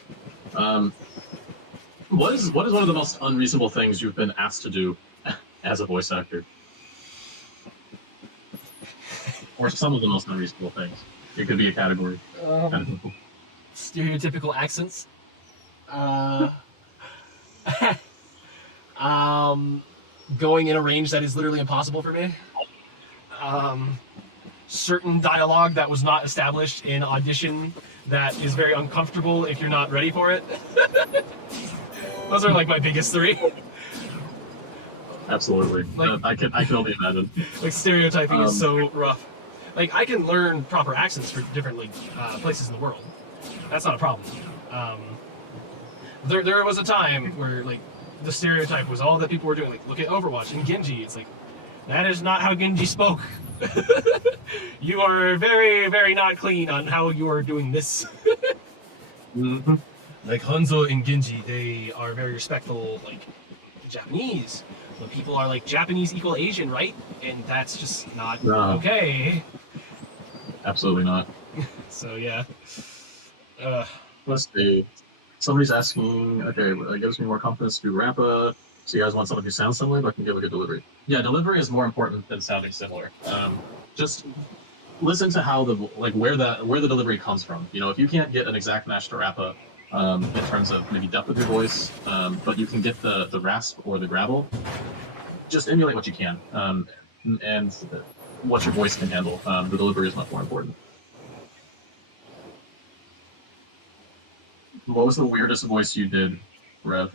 What is one of the most unreasonable things you've been asked to do as a voice actor? Or some of the most unreasonable things? It could be a category. Stereotypical accents. Going in a range that is literally impossible for me. Certain dialogue that was not established in Audition that is very uncomfortable if you're not ready for it. Those are like my biggest 3. Absolutely. Like, I can only imagine. Like, stereotyping is so rough. Like, I can learn proper accents for different places in the world. That's not a problem. There was a time where like the stereotype was all that people were doing. Like, look at Overwatch and Genji. It's like, that is not how Genji spoke. You are very, very not clean on how you are doing this. Mm-hmm. Like Hanzo and Genji, they are very respectful, like Japanese. But people are like, Japanese equal Asian, right? And that's just not okay. Absolutely not. So yeah. Let's see. Somebody's asking, okay, that gives me more confidence to do Rappa. So you guys want someone who sounds similar but can give a good delivery? Yeah, delivery is more important than sounding similar. Just listen to how where the delivery comes from. You know, if you can't get an exact match to Rappa in terms of maybe depth of your voice, but you can get the rasp or the gravel, just emulate what you can, and what your voice can handle. The delivery is much more important. What was the weirdest voice you did, Rev?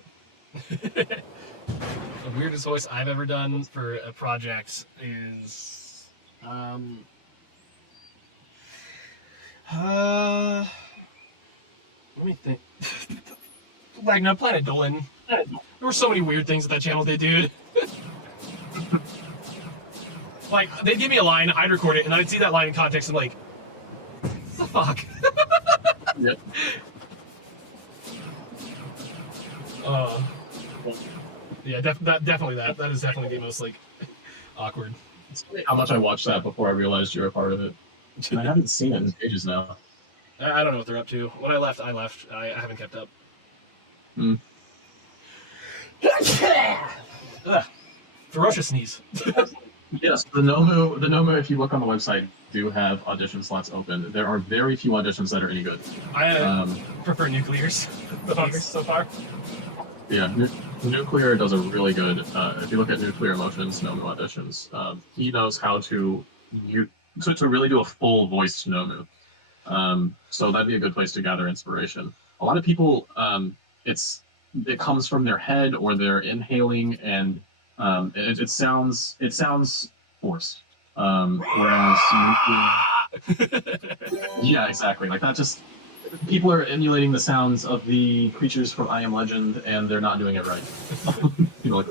The weirdest voice I've ever done for a project is let me think. Like, no, Planet Dolan. There were so many weird things that channel did, dude. Like, they'd give me a line, I'd record it, and I'd see that line in context and like, what the fuck? Yep. Yeah, definitely that. That is definitely the most, like, awkward. It's funny how much I watched that before I realized you were a part of it. And I haven't seen it in ages now. I don't know what they're up to. When I left, I left. I haven't kept up. Hmm. Ugh. Ferocious sneeze. Yes, the Noumu, if you look on the website, do have audition slots open. There are very few auditions that are any good. I prefer Nuclears the most so far. Yeah, Nuclear does a really good. If you look at Nuclear Motion's Noumu auditions, he knows how to really do a full voiced Noumu. So that'd be a good place to gather inspiration. A lot of people, it comes from their head or they're inhaling, and it sounds forced. Whereas yeah, exactly. Like that just people are emulating the sounds of the creatures from I Am Legend, and they're not doing it right. People are like,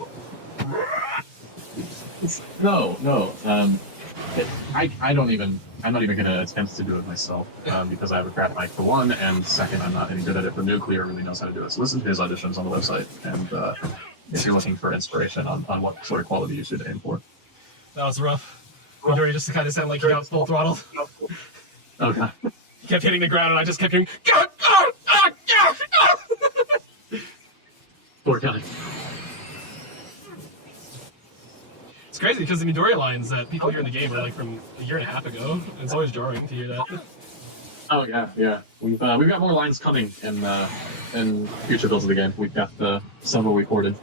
no. I'm not even gonna attempt to do it myself because I have a crap mic for one, and second, I'm not any good at it. But Nuclear really knows how to do it. So listen to his auditions on the website, and if you're looking for inspiration on what sort of quality you should aim for. That was rough. Midoriya just kind of sounded like he got full throttled. Okay. He kept hitting the ground, and I just kept hearing. Poor guy. It's crazy because the Midoriya lines that people hear in the game are like from a year and a half ago. It's always jarring to hear that. Oh yeah. We've got more lines coming in future builds of the game. We've got several recorded.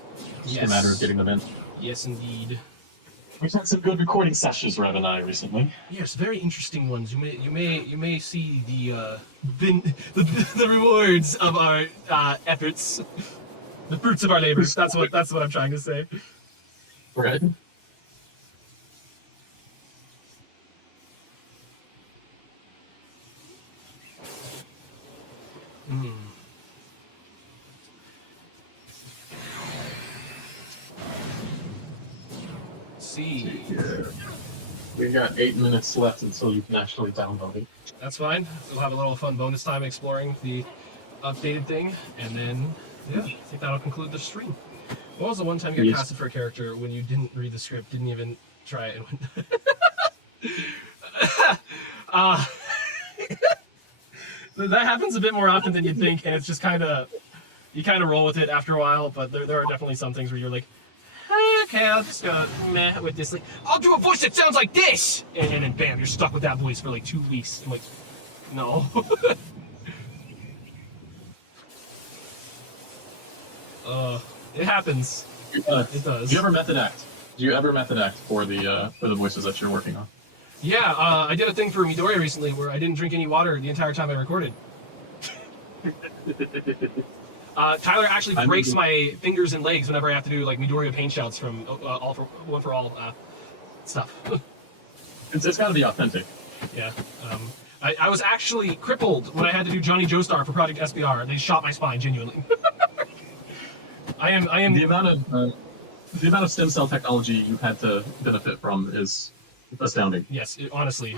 It's just a matter of getting them in. Yes, indeed. We've had some good recording sessions, Rev and I, recently. Yes, very interesting ones. You may see the rewards of our efforts, the fruits of our labors. That's what I'm trying to say. Right. See. We've got 8 minutes left until you can actually download it. That's fine. We'll have a little fun bonus time exploring the updated thing, and then yeah, I think that'll conclude the stream. What was the one time you got casted for a character when you didn't read the script, didn't even try it, and went that happens a bit more often than you'd think, and it's just you kind of roll with it after a while, but there are definitely some things where you're like, okay, I'll just go meh with this. Like, I'll do a voice that sounds like this, and then bam, you're stuck with that voice for like 2 weeks. I'm like, no. It happens. It does. Do you ever method act? Do you ever method act for the voices that you're working on? Yeah, I did a thing for Midoriya recently where I didn't drink any water the entire time I recorded. Tyler actually breaks my fingers and legs whenever I have to do like Midoriya pain shouts from One for All stuff. It's got to be authentic. Yeah. I was actually crippled when I had to do Johnny Joestar for Project SBR. They shot my spine genuinely. I am The amount of stem cell technology you've had to benefit from is astounding. Yes, honestly,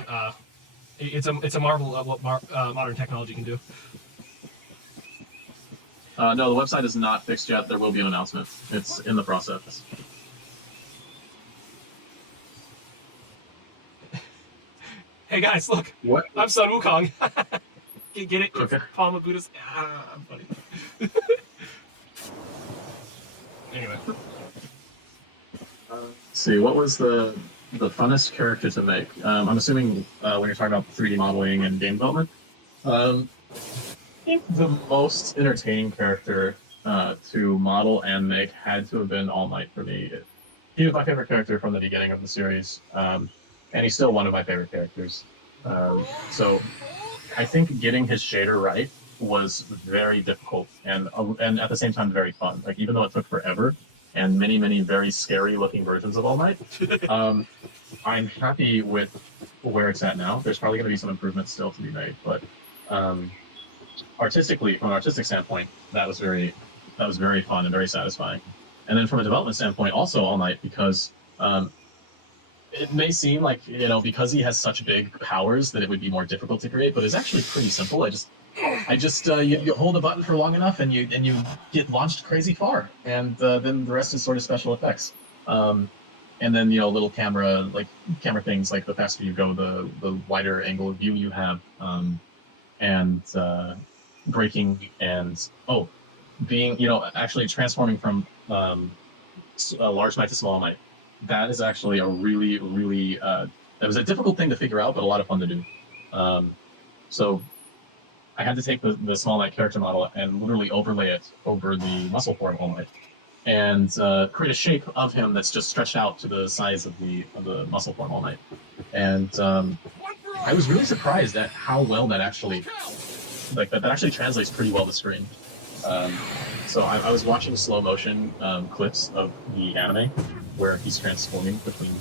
it's a marvel of what modern technology can do. No, the website is not fixed yet. There will be an announcement. It's in the process. Hey guys, look! What? I'm Sun Wukong. Get it? Okay. Palm of Buddha's. I'm funny. Anyway. Let's see, what was the funnest character to make? I'm assuming when you're talking about 3D modeling and game development. I think the most entertaining character to model and make had to have been All Might for me. He was my favorite character from the beginning of the series, and he's still one of my favorite characters. So I think getting his shader right was very difficult and at the same time very fun. Like even though it took forever, and many, many very scary looking versions of All Might. I'm happy with where it's at now. There's probably going to be some improvements still to be made, but artistically, from an artistic standpoint, that was very fun and very satisfying. And then from a development standpoint, also All Might, because it may seem like, because he has such big powers that it would be more difficult to create, but it's actually pretty simple. You hold a button for long enough and you get launched crazy far, and then the rest is sort of special effects. And then little camera things, like the faster you go, the wider angle of view you have, and braking, and being actually transforming from a large might to small might. That is actually a really, really it was a difficult thing to figure out, but a lot of fun to do. So I had to take the small might character model and literally overlay it over the muscle form All Might, and create a shape of him that's just stretched out to the size of the muscle form All Might. And I was really surprised at how well that actually that actually translates pretty well to screen. So I was watching slow motion clips of the anime where he's transforming between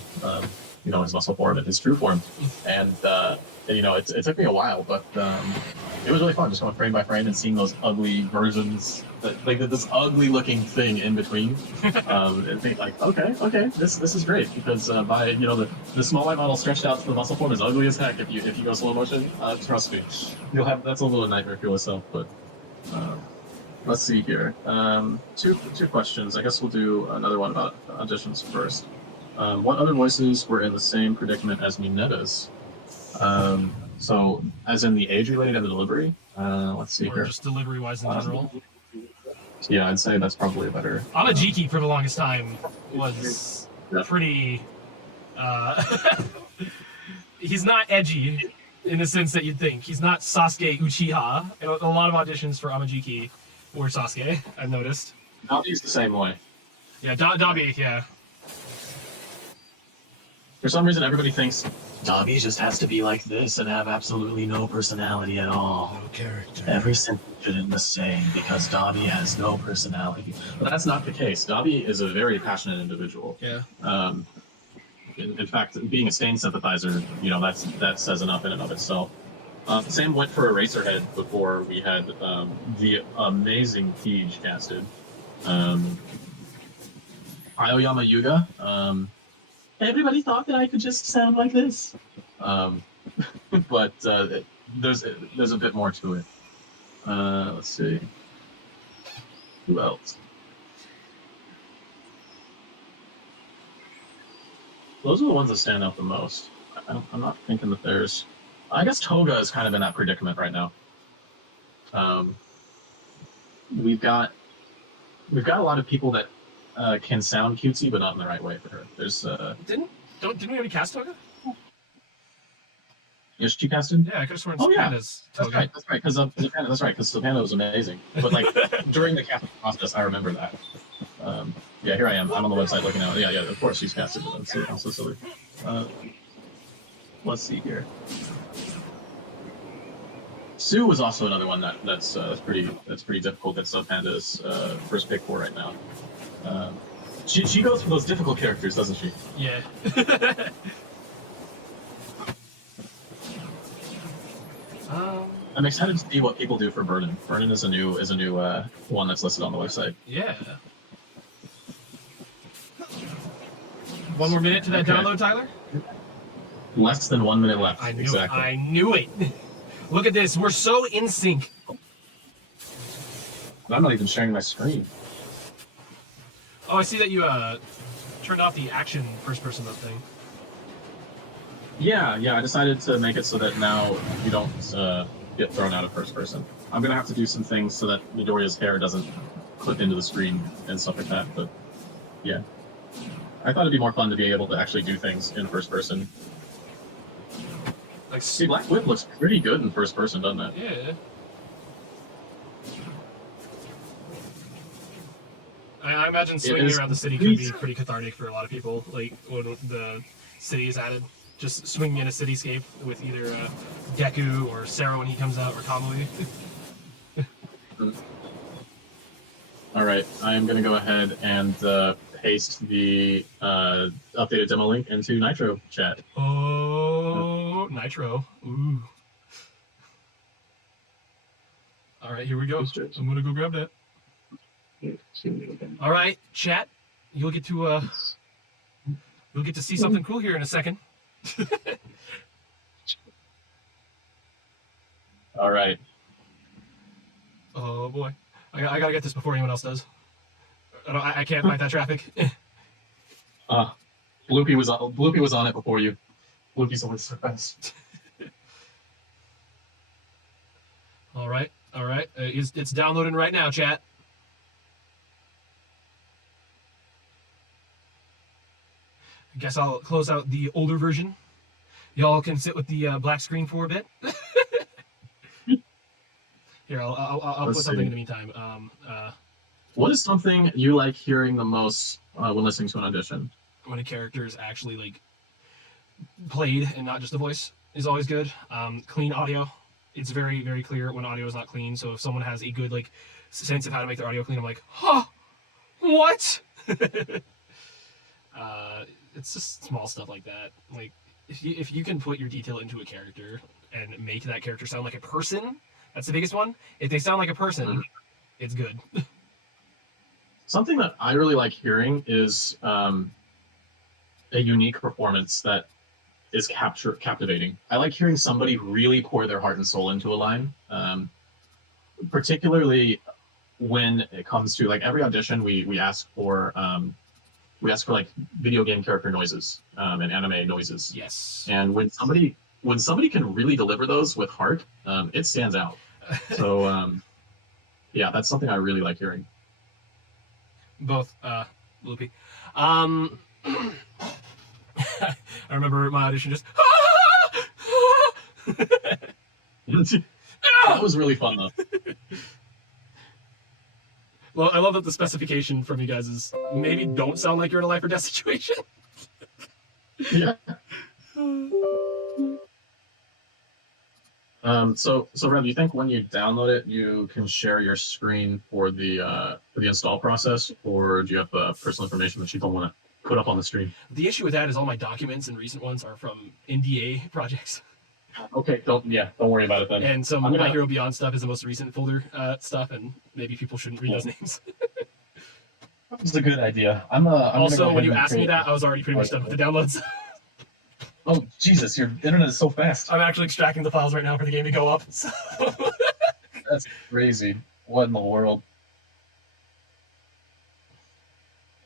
his muscle form and his true form, and it took me a while, but it was really fun just going frame by frame and seeing those ugly versions, this ugly looking thing in between, and think like, okay, this is great, because by the small light model stretched out to the muscle form is ugly as heck if you go slow motion. Trust me, that's a little nightmare for yourself. But let's see here. Two questions. I guess we'll do another one about auditions first. What other voices were in the same predicament as Minetta's? So, as in the age-related and the delivery? Let's see Or here. just delivery-wise in general. Yeah, I'd say that's probably a better... Amajiki, for the longest time, was Yeah. pretty... he's not edgy in the sense that you'd think. He's not Sasuke Uchiha. A lot of auditions for Amajiki were Sasuke, I've noticed. Dabi's the same way. Yeah, Dabi, yeah. For some reason, everybody thinks Dobby just has to be like this and have absolutely no personality at all. No character. Every sentence is the same because Dobby has no personality. but that's not the case. Dabi is a very passionate individual. Yeah. In fact, being a Stain sympathizer, that says enough in and of itself. Same went for Eraserhead before we had the amazing Tej casted. Aoyama Yuga. Everybody thought that I could just sound like this, but there's a bit more to it. Let's see. Who else? Those are the ones that stand out the most. I'm not thinking that there's... I guess Toga is kind of in that predicament right now. We've got a lot of people that can sound cutesy, but not in the right way for her. There's Didn't we already cast Toga? Yes, she casted. Yeah, I could have sworn Oh, yeah. Panda's That's Toga. right. That's right. Because Panda was amazing. But during the casting process, I remember that. Yeah, here I am. I'm on the website looking at it. Yeah. Of course, she's casted. I'm so silly. Let's see here. Sue was also another one that's pretty difficult. That's Panda's first pick for right now. She goes for those difficult characters, doesn't she? Yeah. I'm excited to see what people do for Vernon. Vernon is a new one that's listed on the website. Yeah. One more minute to that Okay. download, Tyler? Less than 1 minute left. I knew exactly. it. I knew it. Look at this. We're so in sync. I'm not even sharing my screen. Oh, I see that you turned off the action first-person mode thing. Yeah. I decided to make it so that now you don't get thrown out of first person. I'm gonna have to do some things so that Midoriya's hair doesn't clip into the screen and stuff like that. But yeah, I thought it'd be more fun to be able to actually do things in first person. Like, See, Black Whip looks pretty good in first person, doesn't it? yeah. I imagine swinging is around the city could be pretty cathartic for a lot of people. Like when the city is added, just swinging in a cityscape with either Deku or Sarah when he comes out, or Kamui. All right, I am going to go ahead and paste the updated demo link into Nitro chat. Oh, Nitro. Ooh. All right, here we go. I'm gonna go grab that. All right, chat. You'll get to see something cool here in a second. All right. Oh boy, I gotta get this before anyone else does. I can't fight that traffic. Bloopy was on it before you. Bloopy's always so fast. All right. It's downloading right now, chat. I guess I'll close out the older version. Y'all can sit with the black screen for a bit. Here, I'll put something in the meantime. What is something you like hearing the most when listening to an audition? When a character is actually like played and not just a voice is always good. Clean audio. It's very, very clear when audio is not clean. So if someone has a good like sense of how to make their audio clean, I'm like, huh, what? It's just small stuff like that. Like if you can put your detail into a character and make that character sound like a person, that's the biggest one. If they sound like a person, it's good. Something that I really like hearing is a unique performance that is captivating. I like hearing somebody really pour their heart and soul into a line, particularly when it comes to like every audition. We ask for like video game character noises and anime noises. Yes. And when somebody can really deliver those with heart, it stands out. So yeah, that's something I really like hearing. Both Loopy. I remember my audition just That was really fun though. Well, I love that the specification from you guys is maybe don't sound like you're in a life or death situation. Yeah. So Rev, you think when you download it, you can share your screen for the install process, or do you have personal information that you don't want to put up on the stream? The issue with that is all my documents and recent ones are from NDA projects. Okay, don't worry about it then. And some My Hero Beyond stuff is the most recent folder stuff, and maybe people shouldn't read those names. That's a good idea. I'm also, when you asked me that, I was already pretty much done with the downloads. Oh Jesus, your internet is so fast. I'm actually extracting the files right now for the game to go up. So. That's crazy. What in the world?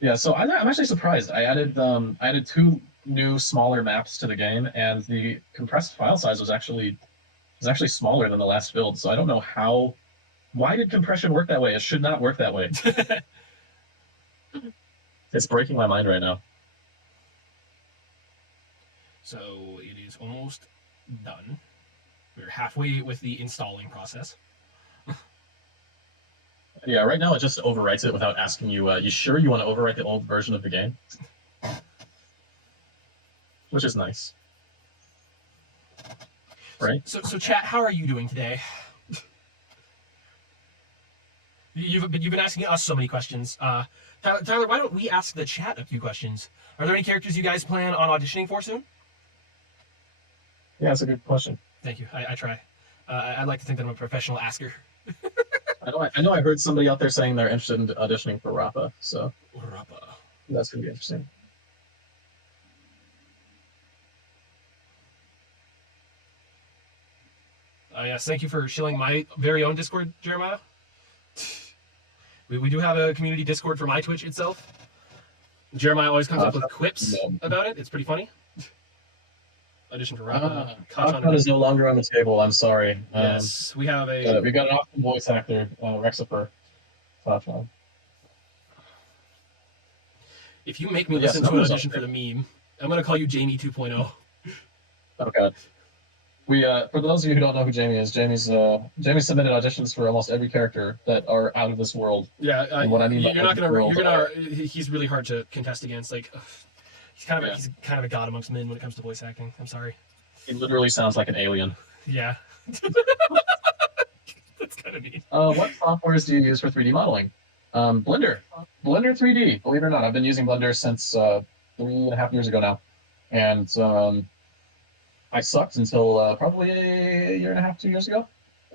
Yeah, so I'm actually surprised. I added 2 new smaller maps to the game, and the compressed file size was actually smaller than the last build. So I don't know how. Why did compression work that way? It should not work that way. It's breaking my mind right now. So it is almost done. We're halfway with the installing process. Yeah, right now it just overwrites it without asking you, you sure you want to overwrite the old version of the game? Which is nice. Right? So chat, how are you doing today? You've been asking us so many questions. Tyler, why don't we ask the chat a few questions? Are there any characters you guys plan on auditioning for soon? Yeah, that's a good question. Thank you. I try. I'd like to think that I'm a professional asker. I know I heard somebody out there saying they're interested in auditioning for Rappa, so Uraraka. that's gonna be interesting. Yes, thank you for shilling my very own Discord, Jeremiah. We do have a community Discord for my Twitch itself. Jeremiah always comes up with quips about it. It's pretty funny. Audition for Rappa. Kachan is no longer on the table. I'm sorry. Yes, we have we got an awesome voice actor, Rexifer. Kachan. If you make me listen to an audition for the meme, I'm gonna call you Jamie 2.0. Oh god. We for those of you who don't know who Jamie is, Jamie submitted auditions for almost every character that are out of this world. Yeah, and what I mean you're not gonna. He's really hard to contest against. Like, he's kind of a god amongst men when it comes to voice acting. I'm sorry. He literally sounds like an alien. Yeah. That's kind of neat. What softwares do you use for 3D modeling? Blender 3D. Believe it or not, I've been using Blender since 3.5 years ago now, and I sucked until probably a year and a half, 2 years ago.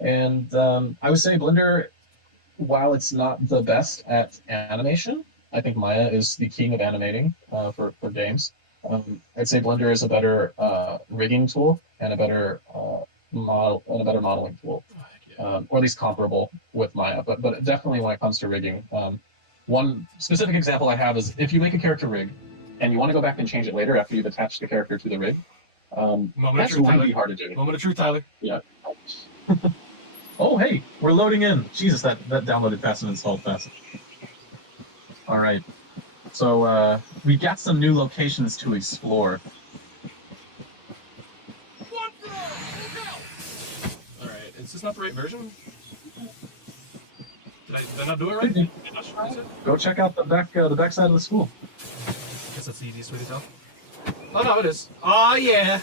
And I would say Blender, while it's not the best at animation, I think Maya is the king of animating for games. I'd say Blender is a better rigging tool and a better modeling tool, or at least comparable with Maya. But definitely when it comes to rigging, one specific example I have is if you make a character rig and you want to go back and change it later after you've attached the character to the rig, that's really hard to do. Moment of truth, Tyler. Yeah. Oh, hey, we're loading in. Jesus, that downloaded fast and installed fast. All right. So we got some new locations to explore. All right, is this not the right version? Did I not do it right? Go check out the back side of the school. I guess that's the easiest way to tell. Oh no, it is. Oh yeah.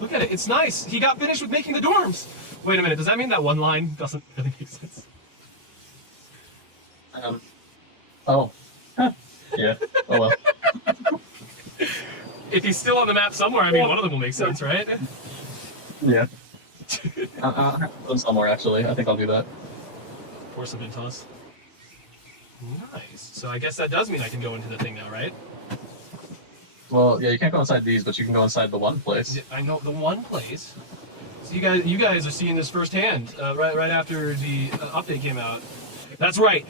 Look at it. It's nice. He got finished with making the dorms. Wait a minute. Does that mean that one line doesn't really make sense? Oh. Huh. Yeah. Oh well. If he's still on the map somewhere, I mean, one of them will make sense, right? Yeah. I'll have to put somewhere actually. I think I'll do that. Pour some in toss. Nice. So I guess that does mean I can go into the thing now, right? Well, yeah, you can't go inside these, but you can go inside the one place. Yeah, I know the one place. So you guys are seeing this firsthand, right after the update came out. That's right,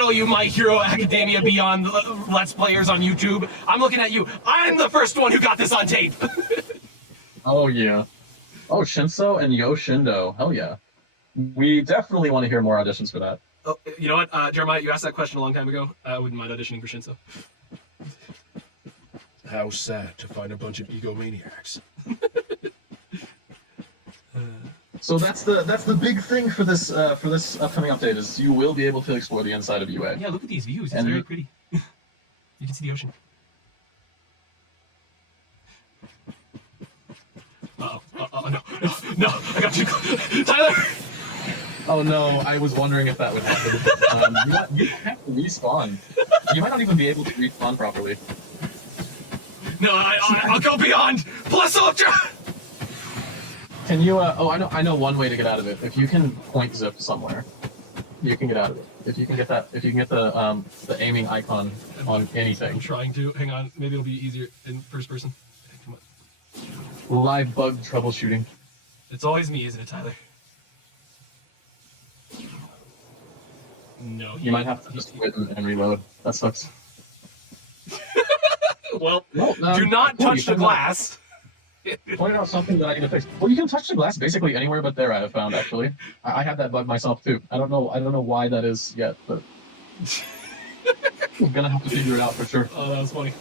all you My Hero Academia Beyond Let's Players on YouTube. I'm looking at you. I'm the first one who got this on tape. Oh yeah. Oh, Shinso and Yoshindo. Hell yeah. We definitely want to hear more auditions for that. Oh, you know what, Jeremiah, you asked that question a long time ago. I wouldn't mind auditioning for Shinso. How sad to find a bunch of egomaniacs. So that's the big thing for this upcoming update is you will be able to explore the inside of UA. Yeah, look at these views. It's And- very pretty. You can see the ocean. Uh-oh. No, I got you. Tyler! Oh no, I was wondering if that would happen. You don't have to respawn. You might not even be able to respawn properly. No, I'll go beyond. Plus Ultra! Can you? Oh, I know one way to get out of it. If you can point zip somewhere, you can get out of it. If you can get the aiming icon on I'm anything. trying to. Hang on. Maybe it'll be easier in first person. Come on. Live bug troubleshooting. It's always me, isn't it, Tyler? No. You might have to just quit and reload. That sucks. Well, No, do not cool, touch you the found glass. Pointed out something that I can fix. Well, you can touch the glass basically anywhere but there. I have found actually. I had that bug myself too. I don't know why that is yet, but I'm gonna have to figure it out for sure. Oh, that was funny.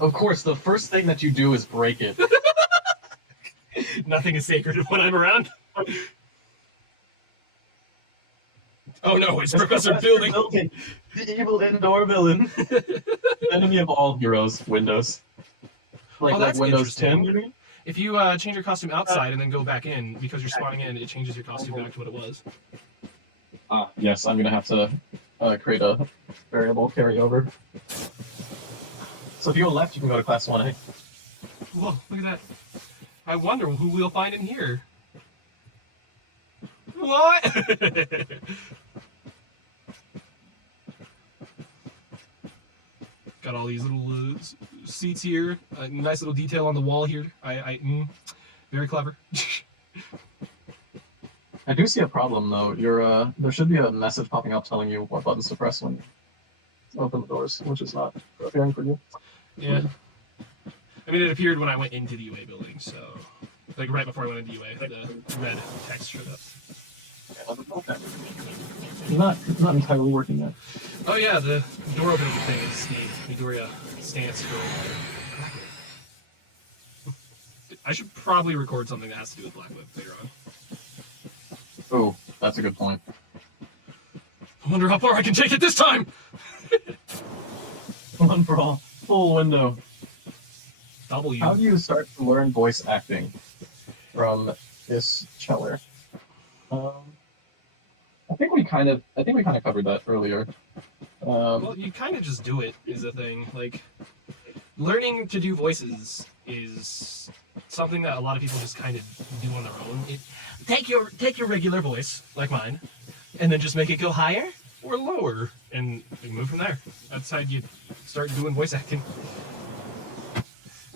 Of course, the first thing that you do is break it. Nothing is sacred when I'm around. Oh no, it's Professor Building. The evil indoor villain. Enemy of all heroes. Windows. Like that's Windows 10. interesting. You mean? If you change your costume outside and then go back in, because you're spawning in, it changes your costume back to what it was. Yes, I'm gonna have to create a variable carryover. So if you go left, you can go to class 1A. Whoa, look at that. I wonder who we'll find in here. What? Got all these little seats here. Nice little detail on the wall here. Very clever. I do see a problem though. There should be a message popping up telling you what buttons to press when you open the doors, which is not appearing for you. Yeah. I mean, it appeared when I went into the UA building, so like right before I went into UA, the red text showed up. Not entirely working yet. Oh yeah, the door opening thing is named Midoriya stance for Blackwood. I should probably record something that has to do with Blackwood later on. Oh, that's a good point. I wonder how far I can take it this time! One for all. Full window. W. How do you start to learn voice acting from this Cheller? I think we kind of covered that earlier. Well, you kind of just do it is a thing. Like, learning to do voices is something that a lot of people just kind of do on their own. Take your regular voice, like mine, and then just make it go higher or lower, and move from there. That's how you start doing voice acting.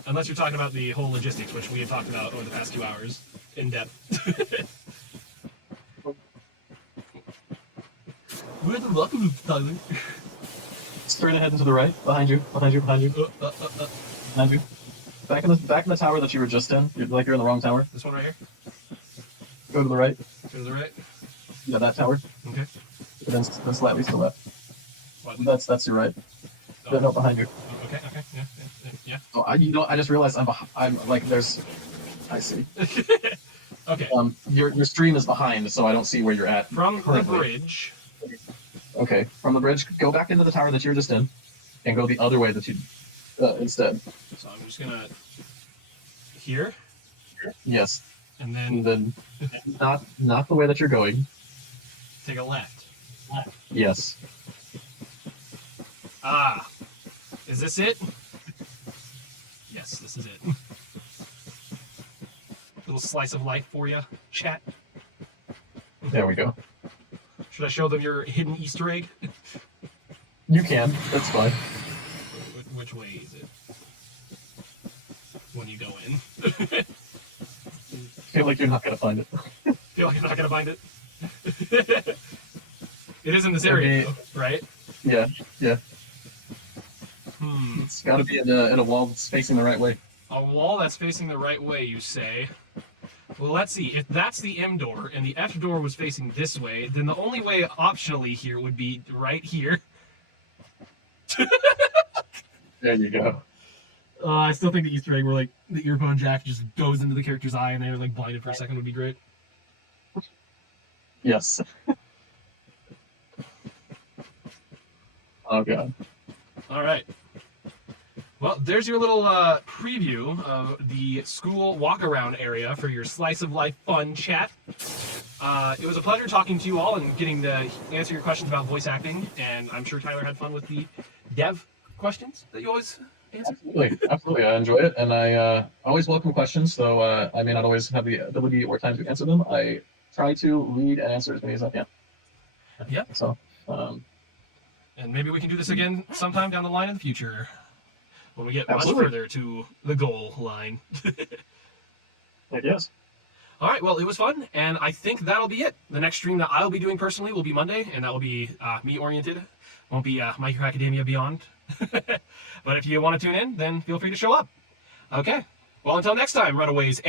Unless you're talking about the whole logistics, which we had talked about over the past 2 hours in depth. Where the luck loop, Tyler? Straight ahead and to the right, behind you. Behind you. Back in the tower that you were just in. You're in the wrong tower. This one right here? Go to the right. Go to the right? Yeah, that tower. Okay. And then slightly to the left. What? That's your right. Oh. No, behind you. Oh, okay, yeah. Oh, I just realized I'm like there's. I see. Okay. Your stream is behind, so I don't see where you're at. From currently. the bridge. Okay, from the bridge, go back into the tower that you were just in, and go the other way that you instead. So I'm just gonna here, Yes, and and then then not the way that you're going. take a left. Yes. Ah, is this it? Yes, this is it. Little slice of life for you, chat. There we go. Should I show them your hidden Easter egg? You can. That's fine. Which way is it? When you go in. Feel like you're not gonna find it. Feel like you're not gonna find it. It is in this area, though, right? Yeah. Hmm. It's got to be in a wall that's facing the right way. A wall that's facing the right way, you say? Well, let's see. If that's the M door and the F door was facing this way, then the only way optionally here would be right here. There you go. I still think the Easter egg where like the earphone jack just goes into the character's eye and they're like blinded for a second would be great. Yes. Oh god. All right. Well, there's your little preview of the school walk-around area for your slice of life fun chat. It was a pleasure talking to you all and getting to answer your questions about voice acting, and I'm sure Tyler had fun with the dev questions that you always answer. Absolutely. I enjoy it, and I always welcome questions, though I may not always have the ability or time to answer them. I try to read and answer as many as I can. Yeah. So, And maybe we can do this again sometime down the line in the future when we get Absolutely. much further to the goal line. I guess. All right, well, it was fun, and I think that'll be it. The next stream that I'll be doing personally will be Monday, and that will be me-oriented. Won't be My Hero Academia Beyond. But if you want to tune in, then feel free to show up. Okay, well, until next time, Runaways.